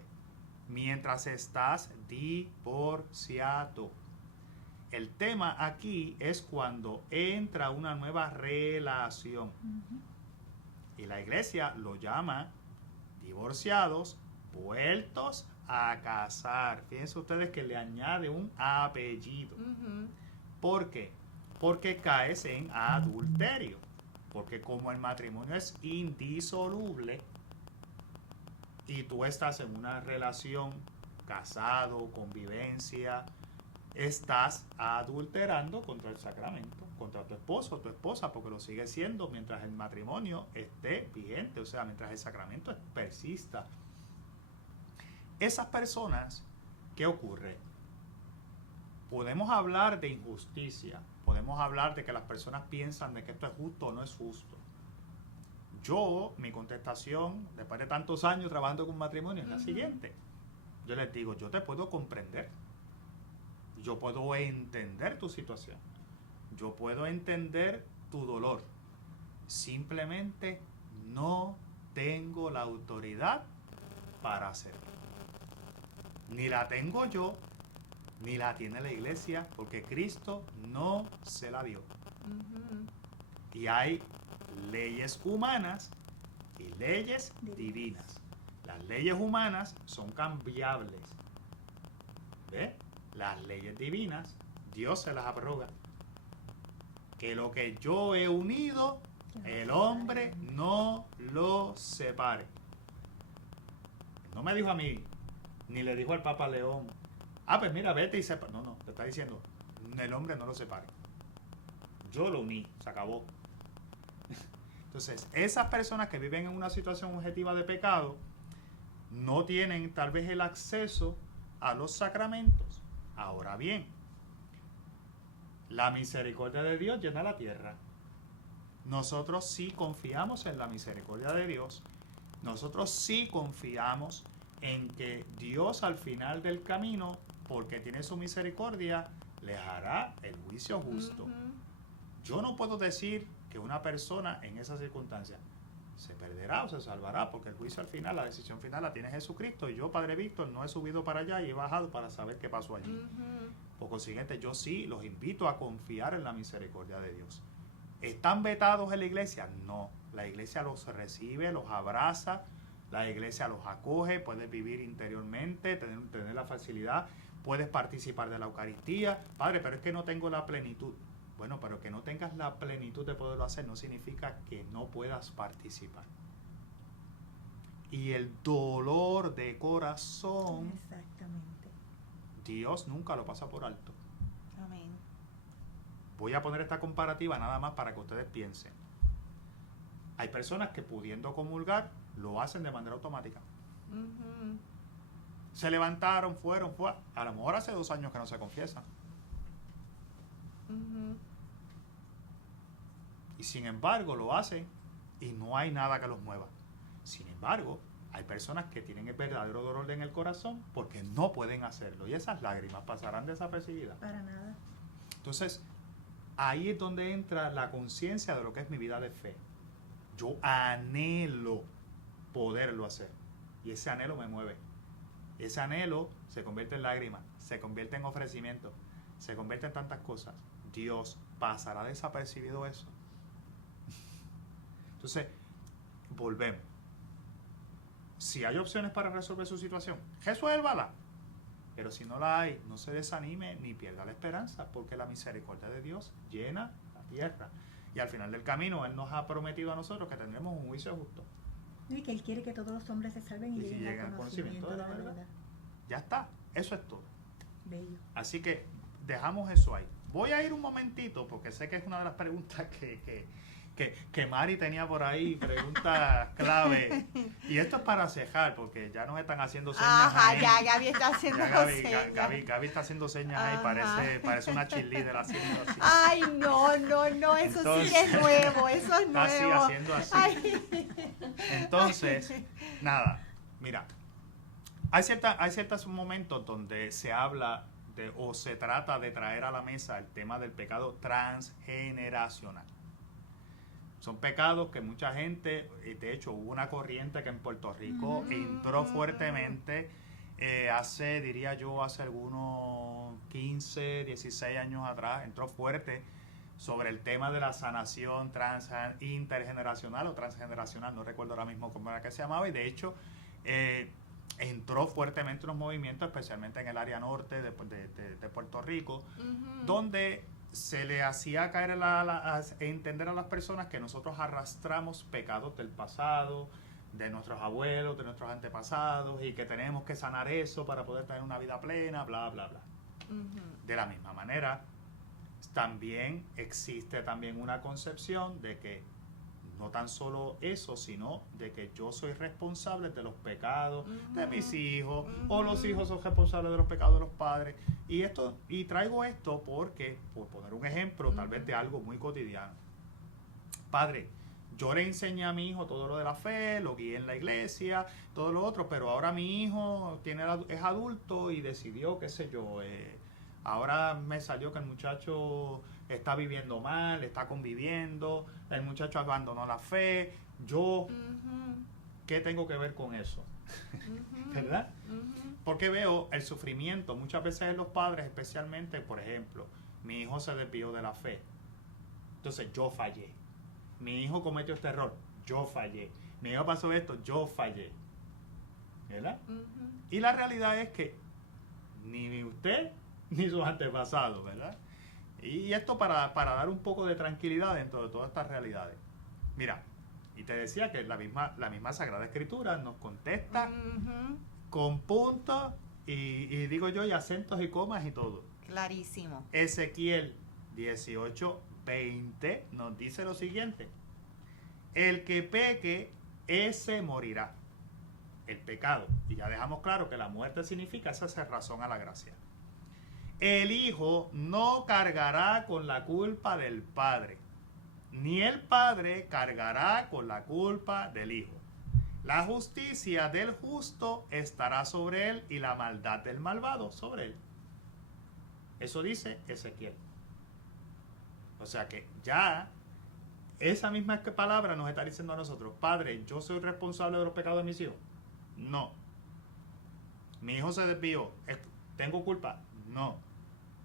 Mientras estás divorciado. El tema aquí es cuando entra una nueva relación. Ujú. Y la iglesia lo llama divorciados vueltos a casar. Fíjense ustedes que le añade un apellido. Ujú. ¿Por qué? Porque caes en adulterio. Porque como el matrimonio es indisoluble y tú estás en una relación casado, convivencia, estás adulterando contra el sacramento, contra tu esposo o tu esposa, porque lo sigue siendo mientras el matrimonio esté vigente, o sea, mientras el sacramento persista. Esas personas, ¿qué ocurre? Podemos hablar de injusticia, podemos hablar de que las personas piensan de que esto es justo o no es justo. Mi contestación, después de tantos años trabajando con matrimonio, es la siguiente. Yo les digo, yo te puedo comprender. Yo puedo entender tu situación. Yo puedo entender tu dolor. Simplemente no tengo la autoridad para hacerlo. Ni la tengo yo, ni la tiene la iglesia, porque Cristo no se la dio. Ujú. Y hay leyes humanas y leyes divinas. Las leyes humanas son cambiables. ¿Ve? Las leyes divinas, Dios se las abroga. Que lo que yo he unido, el hombre no lo separe. No me dijo a mí, ni le dijo al Papa León, pues mira, vete y separa. No, te está diciendo, el hombre no lo separe. Yo lo uní, se acabó. Entonces, esas personas que viven en una situación objetiva de pecado, no tienen tal vez el acceso a los sacramentos. Ahora bien, la misericordia de Dios llena la tierra. Nosotros sí confiamos en la misericordia de Dios. Nosotros sí confiamos en que Dios al final del camino porque tiene su misericordia, les hará el juicio justo. Yo no puedo decir que una persona en esa circunstancia se perderá o se salvará, porque el juicio al final, la decisión final la tiene Jesucristo, y yo, Padre Víctor, no he subido para allá y he bajado para saber qué pasó allí. Por consiguiente, yo sí los invito a confiar en la misericordia de Dios. ¿Están vetados en la iglesia? No. La iglesia los recibe, los abraza, la iglesia los acoge, puedes vivir interiormente, tener la facilidad, puedes participar de la Eucaristía. Padre, pero es que no tengo la plenitud. Bueno, pero que no tengas la plenitud de poderlo hacer no significa que no puedas participar. Y el dolor de corazón, Exactamente. Dios nunca lo pasa por alto. Amén. Voy a poner esta comparativa nada más para que ustedes piensen. Hay personas que pudiendo comulgar, lo hacen de manera automática. Se levantaron, fueron, a lo mejor hace 2 años que no se confiesan. Y sin embargo lo hacen y no hay nada que los mueva. Sin embargo, hay personas que tienen el verdadero dolor en el corazón porque no pueden hacerlo. Y esas lágrimas pasarán desapercibidas. Para nada. Entonces, ahí es donde entra la conciencia de lo que es mi vida de fe. Yo anhelo poderlo hacer. Y ese anhelo me mueve. Ese anhelo se convierte en lágrimas, se convierte en ofrecimiento, se convierte en tantas cosas. Dios pasará desapercibido eso. Entonces, volvemos. Si hay opciones para resolver su situación, resuélvala. Pero si no la hay, no se desanime ni pierda la esperanza, porque la misericordia de Dios llena la tierra. Y al final del camino, Él nos ha prometido a nosotros que tendremos un juicio justo. Y que Él quiere que todos los hombres se salven y Y si lleguen al conocimiento de la verdad. Ya está, eso es todo. Bello. Así que dejamos eso ahí. Voy a ir un momentito, porque sé que es una de las preguntas que Mari tenía por ahí, preguntas clave. Y esto es para cejar, porque ya nos están haciendo señas. Ajá, ahí. ya Gaby está haciendo Ya señas. Gaby está haciendo señas ahí, Ajá. parece una cheerleader haciendo así. Ay, no, eso Entonces, sí que es nuevo, eso es Está así, nuevo. haciendo así. Ay. Entonces, nada, mira, hay ciertos momentos donde se habla o se trata de traer a la mesa el tema del pecado transgeneracional. Son pecados que mucha gente, de hecho hubo una corriente que en Puerto Rico entró fuertemente diría yo, hace algunos 15, 16 años atrás, entró fuerte sobre el tema de la sanación intergeneracional o transgeneracional, no recuerdo ahora mismo cómo era que se llamaba, y de hecho entró fuertemente en los movimientos, especialmente en el área norte de Puerto Rico, donde se le hacía caer entender a las personas que nosotros arrastramos pecados del pasado, de nuestros abuelos, de nuestros antepasados, y que tenemos que sanar eso para poder tener una vida plena, bla, bla, bla. De la misma manera, también existe una concepción de que no tan solo eso, sino de que yo soy responsable de los pecados de mis hijos, o los hijos son responsables de los pecados de los padres. Y traigo esto porque, por poner un ejemplo, tal vez de algo muy cotidiano. Padre, yo le enseñé a mi hijo todo lo de la fe, lo guié en la iglesia, todo lo otro, pero ahora mi hijo es adulto y decidió, qué sé yo, ahora me salió que el muchacho está viviendo mal, está conviviendo, el muchacho abandonó la fe. Yo, ¿qué tengo que ver con eso? ¿Verdad? Porque veo el sufrimiento muchas veces en los padres, especialmente, por ejemplo, mi hijo se desvió de la fe, entonces yo fallé. Mi hijo cometió este error, yo fallé. Mi hijo pasó esto, yo fallé. ¿Verdad? Y la realidad es que ni usted ni sus antepasados, ¿verdad? Y esto para dar un poco de tranquilidad dentro de todas estas realidades. Mira, y te decía que la misma Sagrada Escritura nos contesta con puntos y digo yo, y acentos y comas y todo. Clarísimo. Ezequiel 18:20 nos dice lo siguiente: el que peque, ese morirá. El pecado. Y ya dejamos claro que la muerte significa esa cerrazón a la gracia. El hijo no cargará con la culpa del padre, ni el padre cargará con la culpa del hijo. La justicia del justo estará sobre él y la maldad del malvado sobre él. Eso dice Ezequiel. O sea que ya esa misma palabra nos está diciendo a nosotros, Padre, ¿yo soy responsable de los pecados de mis hijos? No. Mi hijo se desvió. ¿Tengo culpa? No.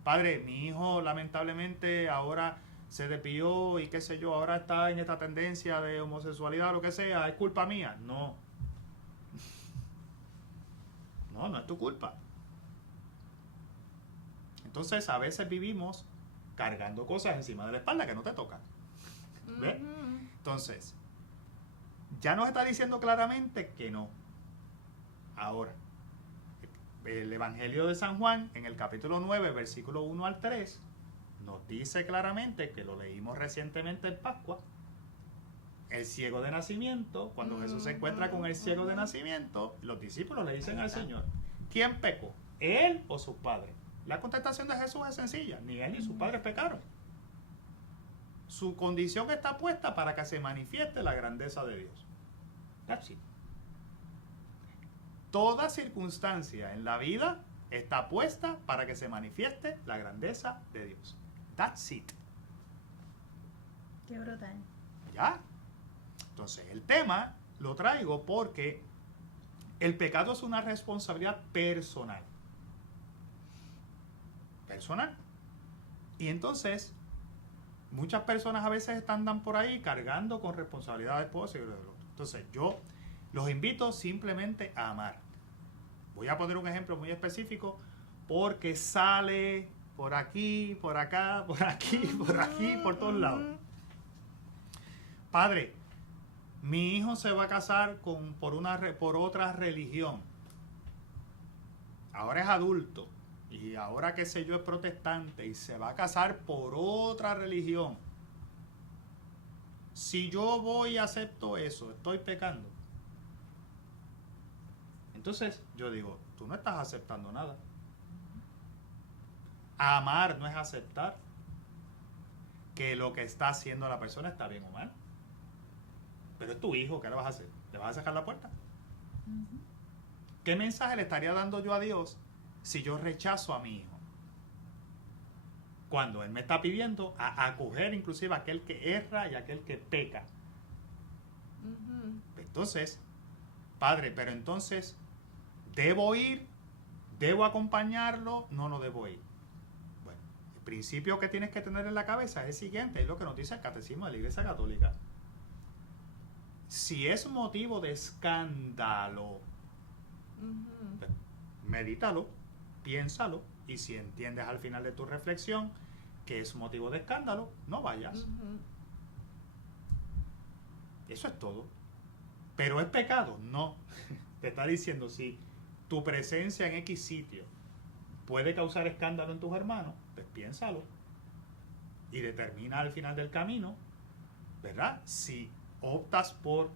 Padre, mi hijo lamentablemente ahora se desvió y qué sé yo, ahora está en esta tendencia de homosexualidad o lo que sea, ¿es culpa mía? No. No es tu culpa. Entonces a veces vivimos cargando cosas encima de la espalda que no te tocan. ¿Ves? Entonces, ya nos está diciendo claramente que no. Ahora, el Evangelio de San Juan, en el capítulo 9, versículo 1 al 3, nos dice claramente, que lo leímos recientemente en Pascua, el ciego de nacimiento, cuando Jesús se encuentra con el ciego de nacimiento, los discípulos le dicen al Señor, ¿quién pecó? ¿Él o sus padres? La contestación de Jesús es sencilla, ni él ni sus padres pecaron. Su condición está puesta para que se manifieste la grandeza de Dios. That's it. Toda circunstancia en la vida está puesta para que se manifieste la grandeza de Dios. That's it. Qué brutal. ¿Ya? Entonces, el tema lo traigo porque el pecado es una responsabilidad personal. Personal. Y entonces, muchas personas a veces andan por ahí cargando con responsabilidades posibles. Entonces, yo los invito simplemente a amar. Voy a poner un ejemplo muy específico porque sale por aquí, por acá, por aquí, por aquí, por todos lados. Padre, mi hijo se va a casar por otra religión. Ahora es adulto y ahora qué sé yo es protestante y se va a casar por otra religión. Si yo voy y acepto eso, estoy pecando. Entonces yo digo, tú no estás aceptando nada. Amar no es aceptar que lo que está haciendo la persona está bien o mal. Pero es tu hijo, ¿qué le vas a hacer? ¿Le vas a cerrar la puerta? ¿Qué mensaje le estaría dando yo a Dios si yo rechazo a mi hijo? Cuando Él me está pidiendo a acoger inclusive a aquel que erra y a aquel que peca. Entonces, Padre, pero entonces, ¿debo ir? ¿Debo acompañarlo? No debo ir. Bueno, el principio que tienes que tener en la cabeza es el siguiente, es lo que nos dice el Catecismo de la Iglesia Católica. Si es motivo de escándalo, medítalo, piénsalo, y si entiendes al final de tu reflexión que es motivo de escándalo, no vayas. Eso es todo. ¿Pero es pecado? No. Te está diciendo, si tu presencia en X sitio puede causar escándalo en tus hermanos, pues piénsalo y determina al final del camino, ¿verdad? Si optas por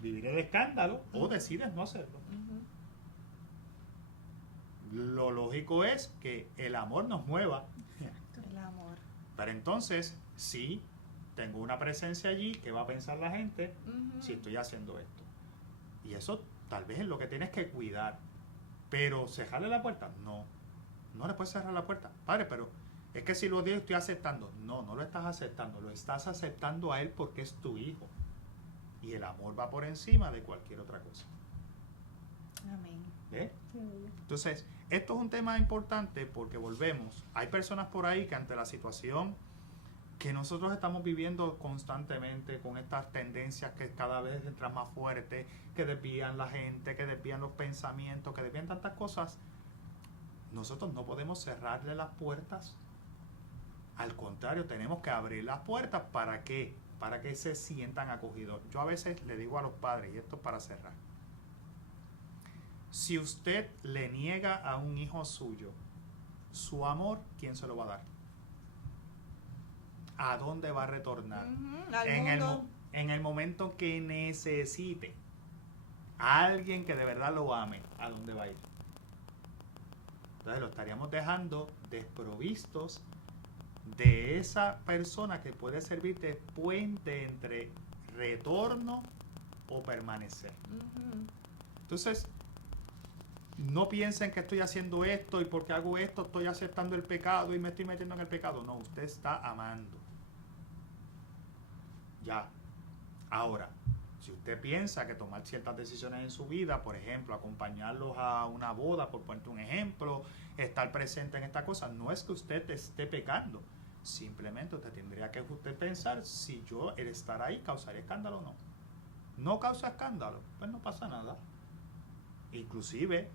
vivir el escándalo o decides no hacerlo. Lo lógico es que el amor nos mueva. El amor. Pero entonces, sí, tengo una presencia allí, ¿qué va a pensar la gente si estoy haciendo esto? Y eso tal vez es lo que tienes que cuidar. Pero cerrarle la puerta, no le puedes cerrar la puerta. Padre, pero es que si lo digo estoy aceptando. No lo estás aceptando, lo estás aceptando a Él porque es tu hijo. Y el amor va por encima de cualquier otra cosa. Amén. ¿Ves? Entonces, esto es un tema importante porque volvemos. Hay personas por ahí que ante la situación que nosotros estamos viviendo constantemente, con estas tendencias que cada vez entran más fuertes, que desvían la gente, que desvían los pensamientos, que desvían tantas cosas, nosotros no podemos cerrarle las puertas. Al contrario, tenemos que abrir las puertas. ¿Para qué? Para que se sientan acogidos. Yo a veces le digo a los padres, y esto es para cerrar, si usted le niega a un hijo suyo su amor, ¿quién se lo va a dar? ¿A dónde va a retornar? En el momento que necesite a alguien que de verdad lo ame, ¿a dónde va a ir? Entonces lo estaríamos dejando desprovistos de esa persona que puede servir de puente entre retorno o permanecer. Entonces, no piensen que estoy haciendo esto y porque hago esto estoy aceptando el pecado y me estoy metiendo en el pecado. No, usted está amando. Ya. Ahora, si usted piensa que tomar ciertas decisiones en su vida, por ejemplo, acompañarlos a una boda, por ponerte un ejemplo, estar presente en esta cosa, no es que usted esté pecando. Simplemente usted tendría que usted pensar si yo el estar ahí causaría escándalo o no. No causa escándalo, pues no pasa nada. Inclusive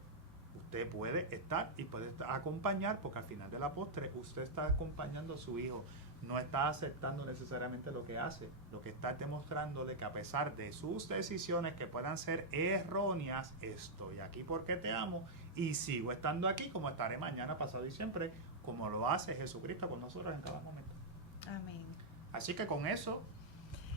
usted puede estar y puede acompañar, porque al final de la postre usted está acompañando a su hijo. No está aceptando necesariamente lo que hace. Lo que está demostrándole que a pesar de sus decisiones que puedan ser erróneas, estoy aquí porque te amo y sigo estando aquí como estaré mañana, pasado y siempre, como lo hace Jesucristo con nosotros en cada momento. Amén. Así que con eso,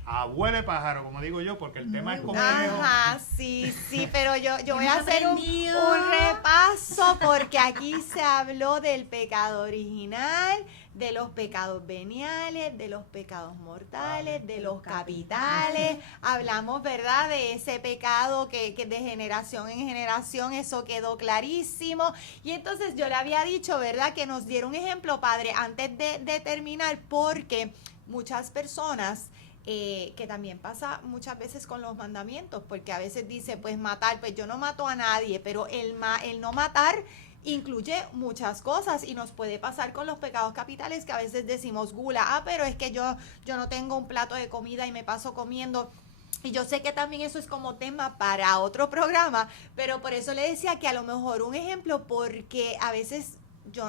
abuele pájaro, como digo yo, porque el tema es como Ajá, sí, pero yo voy a Hemos hacer un aprendido. repaso porque aquí se habló del pecado original, de los pecados veniales, de los pecados mortales, de los capitales. Hablamos, ¿verdad?, de ese pecado que de generación en generación, eso quedó clarísimo. Y entonces yo le había dicho, ¿verdad?, que nos diera un ejemplo, padre, antes de terminar, porque muchas personas... que también pasa muchas veces con los mandamientos, porque a veces dice, pues matar, pues yo no mato a nadie, pero el no matar incluye muchas cosas y nos puede pasar con los pecados capitales, que a veces decimos gula, pero es que yo no tengo un plato de comida y me paso comiendo. Y yo sé que también eso es como tema para otro programa, pero por eso le decía que a lo mejor un ejemplo, porque a veces...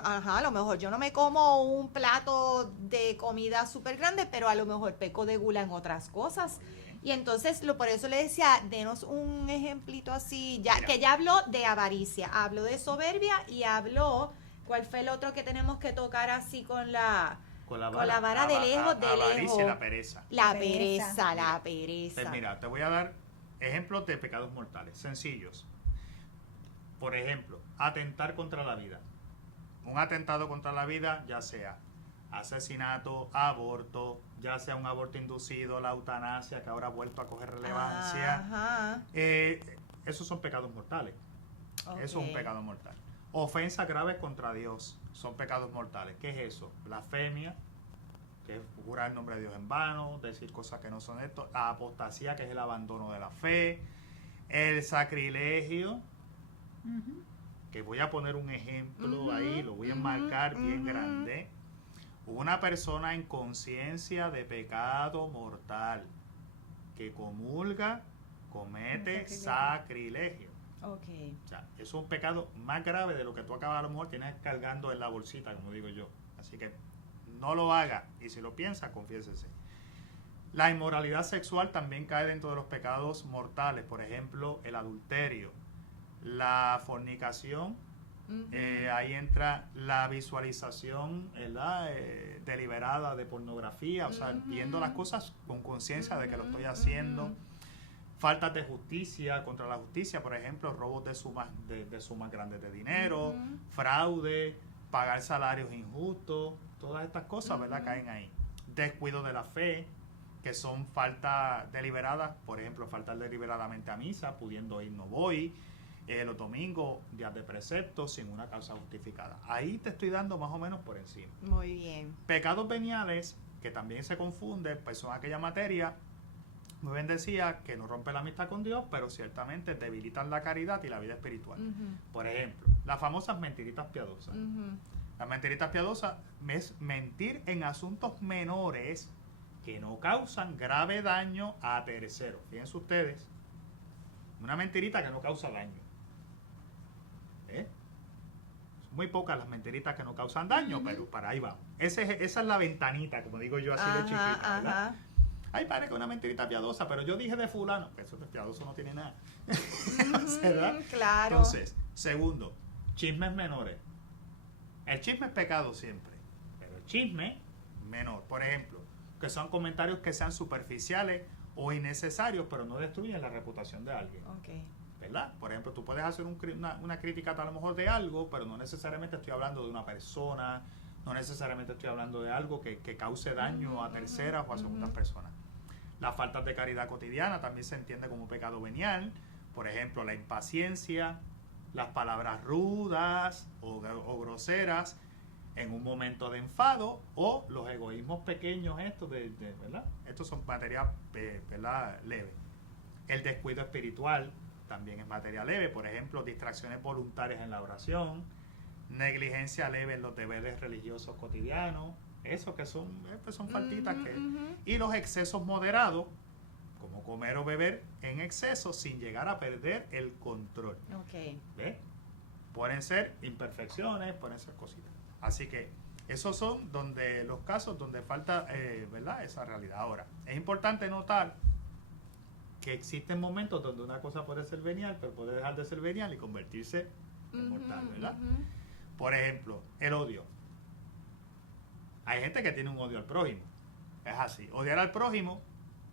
a lo mejor yo no me como un plato de comida súper grande, pero a lo mejor peco de gula en otras cosas. Y entonces, por eso le decía, denos un ejemplito así, que ya habló de avaricia, habló de soberbia y habló, ¿cuál fue el otro que tenemos que tocar así con la vara de lejos, de lejos? Avaricia y la pereza. La pereza. Pues mira, te voy a dar ejemplos de pecados mortales, sencillos. Por ejemplo, atentar contra la vida. Un atentado contra la vida, ya sea asesinato, aborto, ya sea un aborto inducido, la eutanasia, que ahora ha vuelto a coger relevancia. Ajá. Esos son pecados mortales. Okay. Eso es un pecado mortal. Ofensas graves contra Dios son pecados mortales. ¿Qué es eso? Blasfemia, que es jurar el nombre de Dios en vano, decir cosas que no son esto. La apostasía, que es el abandono de la fe. El sacrilegio. Que voy a poner un ejemplo ahí, lo voy a enmarcar bien grande. Una persona en conciencia de pecado mortal que comulga, comete sacrilegio. Okay. O sea, eso es un pecado más grave de lo que tú acabas a lo mejor tienes cargando en la bolsita, como digo yo. Así que no lo haga, y si lo piensa, confiésese. La inmoralidad sexual también cae dentro de los pecados mortales, por ejemplo, el adulterio. La fornicación, ahí entra la visualización, ¿verdad?, deliberada de pornografía, o sea, viendo las cosas con conciencia de que lo estoy haciendo. Faltas de justicia, contra la justicia, por ejemplo, robos de sumas grandes de dinero, fraude, pagar salarios injustos, todas estas cosas, ¿verdad?, caen ahí. Descuido de la fe, que son faltas deliberadas, por ejemplo, faltar deliberadamente a misa, pudiendo ir no voy. Los domingos, días de precepto, sin una causa justificada. Ahí te estoy dando más o menos por encima. Muy bien. Pecados veniales, que también se confunden, pues son aquella materia, muy bien decía, que no rompe la amistad con Dios, pero ciertamente debilitan la caridad y la vida espiritual. Por ejemplo, las famosas mentiritas piadosas. Las mentiritas piadosas es mentir en asuntos menores que no causan grave daño a terceros. Fíjense ustedes, una mentirita que no causa daño. Son muy pocas las mentiritas que no causan daño, pero para ahí vamos. Esa es la ventanita, como digo yo, así de chiquita, ¿verdad? Ay, padre, que una mentirita piadosa, pero yo dije de fulano, que eso de piadoso no tiene nada. ¿Verdad? Claro. Entonces, segundo, chismes menores. El chisme es pecado siempre, pero el chisme menor, por ejemplo, que son comentarios que sean superficiales o innecesarios, pero no destruyen la reputación de alguien. Okay. ¿Verdad? Por ejemplo, tú puedes hacer una crítica a lo mejor de algo, pero no necesariamente estoy hablando de una persona, no necesariamente estoy hablando de algo que cause daño a terceras o a segundas personas. Las faltas de caridad cotidiana también se entiende como pecado venial. Por ejemplo, la impaciencia, las palabras rudas o groseras en un momento de enfado, o los egoísmos pequeños estos ¿verdad? Estos son materia ¿verdad? leve. El descuido espiritual también es materia leve, por ejemplo, distracciones voluntarias en la oración, negligencia leve en los deberes religiosos cotidianos, eso que son, pues son faltitas y los excesos moderados, como comer o beber en exceso sin llegar a perder el control. Okay. ¿Ves? Pueden ser imperfecciones, pueden ser cositas. Así que esos son los casos donde falta ¿verdad? Esa realidad. Ahora, es importante notar que existen momentos donde una cosa puede ser venial, pero puede dejar de ser venial y convertirse en mortal, ¿verdad? Por ejemplo, el odio. Hay gente que tiene un odio al prójimo. Es así. Odiar al prójimo,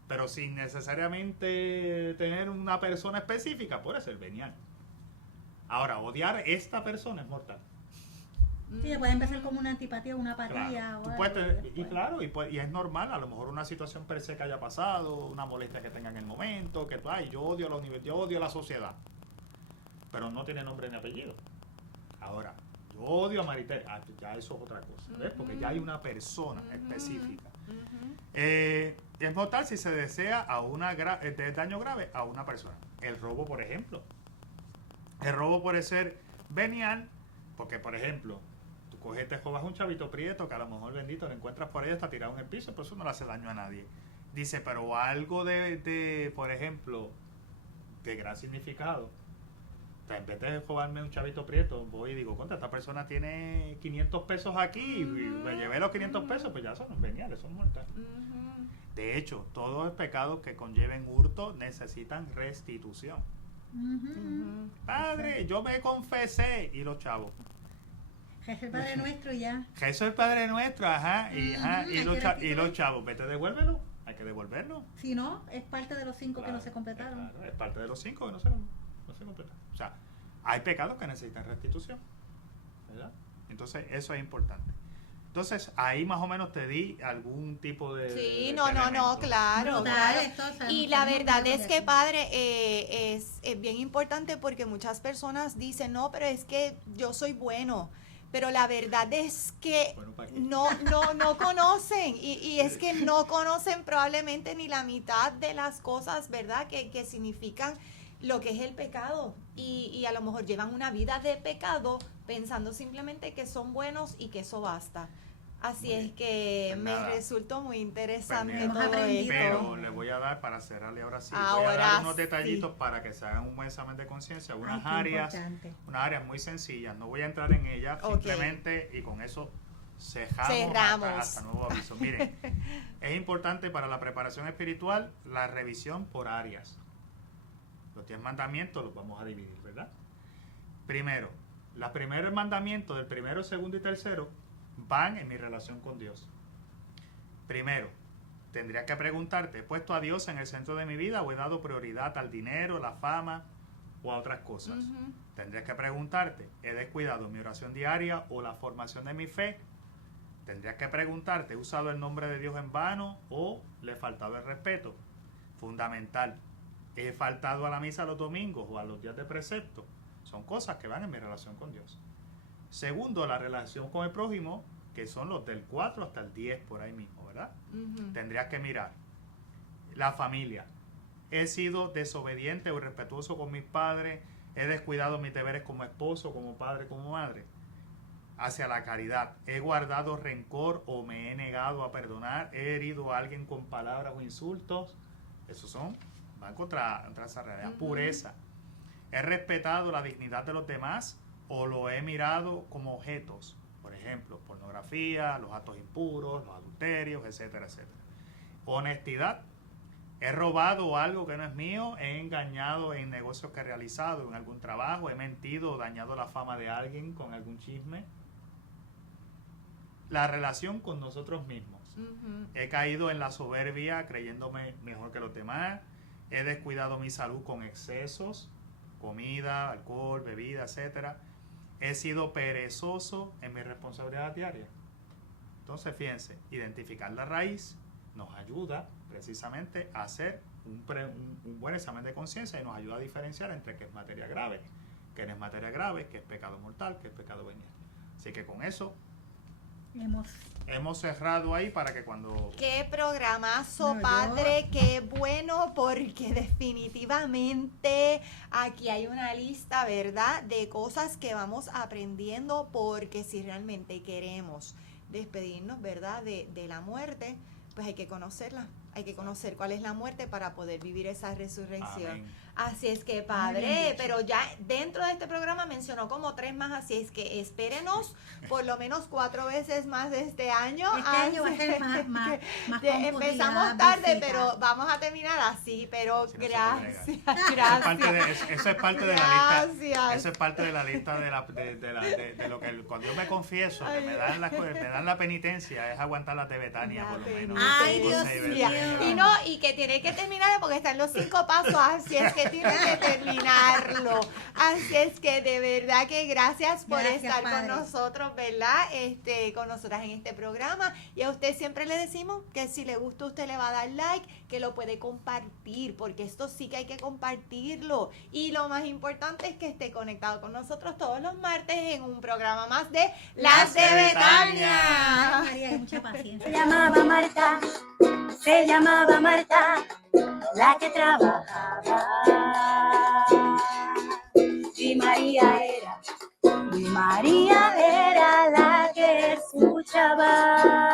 pero sin necesariamente tener una persona específica, puede ser venial. Ahora, odiar a esta persona es mortal. Sí, puede empezar como una antipatía, una apatía. Claro. O Tú algo, puedes tener- y después. claro, y es normal, a lo mejor una situación per se que haya pasado, una molestia que tenga en el momento, que yo odio a la universidad, yo odio a la sociedad, pero no tiene nombre ni apellido. Ahora, yo odio a Maritel, ya eso es otra cosa, ¿ves? Porque ya hay una persona específica. Es mortal si se desea de daño grave a una persona. El robo, por ejemplo. El robo puede ser venial, porque, por ejemplo, tú coges, te robas un chavito prieto que a lo mejor, bendito, lo encuentras por ahí, está tirado en el piso, pero eso no le hace daño a nadie. Dice, pero algo por ejemplo, de gran significado. O sea, en vez de robarme un chavito prieto, voy y digo, contra, esta persona tiene 500 pesos aquí, y me llevé los 500 pesos, pues ya son veniales, son mortales. De hecho, todos los pecados que conlleven hurto necesitan restitución. Padre, yo me confesé. Y los chavos. Jesús el Padre Nuestro ya. Jesús el Padre Nuestro, y los chavos, vete, devuélvelo. Hay que devolverlo. Si no, es parte de los 5 que Claro, no se completaron. claro, es parte de los 5 que no se completaron. O sea, hay pecados que necesitan restitución, ¿verdad? Entonces, eso es importante. Entonces, ahí más o menos te di algún tipo de... Sí, de no, elemento. claro. Brutal, claro. esto, o sea, Y no la tenemos verdad nada es de que, aquí. padre, es bien importante porque muchas personas dicen, no, pero es que yo soy bueno. Pero la verdad es que Bueno, ¿para qué? no conocen. Y es que no conocen probablemente ni la mitad de las cosas, ¿verdad? Que significan lo que es el pecado. Y a lo mejor llevan una vida de pecado pensando simplemente que son buenos y que eso basta. Así Muy es bien. que Pues me nada. resultó muy interesante Pues mira, todo hemos aprendido. esto. Pero le voy a dar, para cerrarle ahora sí, voy a Ahora dar unos sí. detallitos para que se hagan un buen examen de conciencia, Ay, unas qué áreas, importante. unas áreas muy sencillas. No voy a entrar en ellas, Ok. simplemente, y con eso Cerramos. hasta nuevo aviso. Miren, es importante para la preparación espiritual la revisión por áreas. Los 10 mandamientos los vamos a dividir, ¿verdad? Primero, los primeros mandamientos del primero, segundo y tercero van en mi relación con Dios. Primero, tendrías que preguntarte, ¿he puesto a Dios en el centro de mi vida o he dado prioridad al dinero, la fama o a otras cosas? Ujú. Tendrías que preguntarte, ¿he descuidado mi oración diaria o la formación de mi fe? Tendrías que preguntarte, ¿he usado el nombre de Dios en vano o le he faltado el respeto? Fundamental, ¿he faltado a la misa los domingos o a los días de precepto? Son cosas que van en mi relación con Dios. Segundo, la relación con el prójimo, que son los del 4 hasta el 10 por ahí mismo, ¿verdad? Ujú. Tendrías que mirar la familia. He sido desobediente o irrespetuoso con mis padres, he descuidado mis deberes como esposo, como padre, como madre. Hacia la caridad, he guardado rencor o me he negado a perdonar, he herido a alguien con palabras o insultos. Esos van contra esa realidad. Ujú. Pureza, he respetado la dignidad de los demás o lo he mirado como objetos. Por ejemplo, pornografía, los actos impuros, los adulterios, etcétera, etcétera. Honestidad, he robado algo que no es mío, he engañado en negocios que he realizado, en algún trabajo, he mentido o dañado la fama de alguien con algún chisme. La relación con nosotros mismos. Ujú. He caído en la soberbia creyéndome mejor que los demás. He descuidado mi salud con excesos, comida, alcohol, bebida, etcétera. He sido perezoso en mi responsabilidad diaria. Entonces, fíjense, identificar la raíz nos ayuda precisamente a hacer un buen examen de conciencia y nos ayuda a diferenciar entre qué es materia grave que no es materia grave, que es pecado mortal, que es pecado venial. Así que con eso hemos cerrado ahí para que cuando... Qué programazo, No, padre, qué bueno, porque definitivamente aquí hay una lista, ¿verdad?, de cosas que vamos aprendiendo, porque si realmente queremos despedirnos, ¿verdad?, de la muerte, pues hay que conocerla, hay que conocer cuál es la muerte para poder vivir esa resurrección. Amén. Así es que, Muy bien padre, dicho. pero ya dentro de este programa mencionó como 3 más, así es que espérenos por lo menos 4 veces más de este año. Este año va a ser Así más que complicada empezamos tarde, visita. pero vamos a terminar así, pero Si no se puede gracias, Eso es parte de la lista. gracias. Eso es parte de la lista de lo que cuando yo me confieso, que me dan la penitencia, es aguantar la Betania por lo menos. Ay, Dios mío. Y no, y que tiene que terminar porque están los 5 pasos, así es que tiene que terminarlo. Así es que de verdad que gracias por Gracias, estar padre. con nosotros, ¿verdad? Con nosotras en este programa. Y a usted siempre le decimos que si le gusta usted le va a dar like, que lo puede compartir, porque esto sí que hay que compartirlo. Y lo más importante es que esté conectado con nosotros todos los martes en un programa más de Las de Betania. Ay, María, hay mucha paciencia. Se llamaba Marta, la que trabajaba. Y María era la que escuchaba.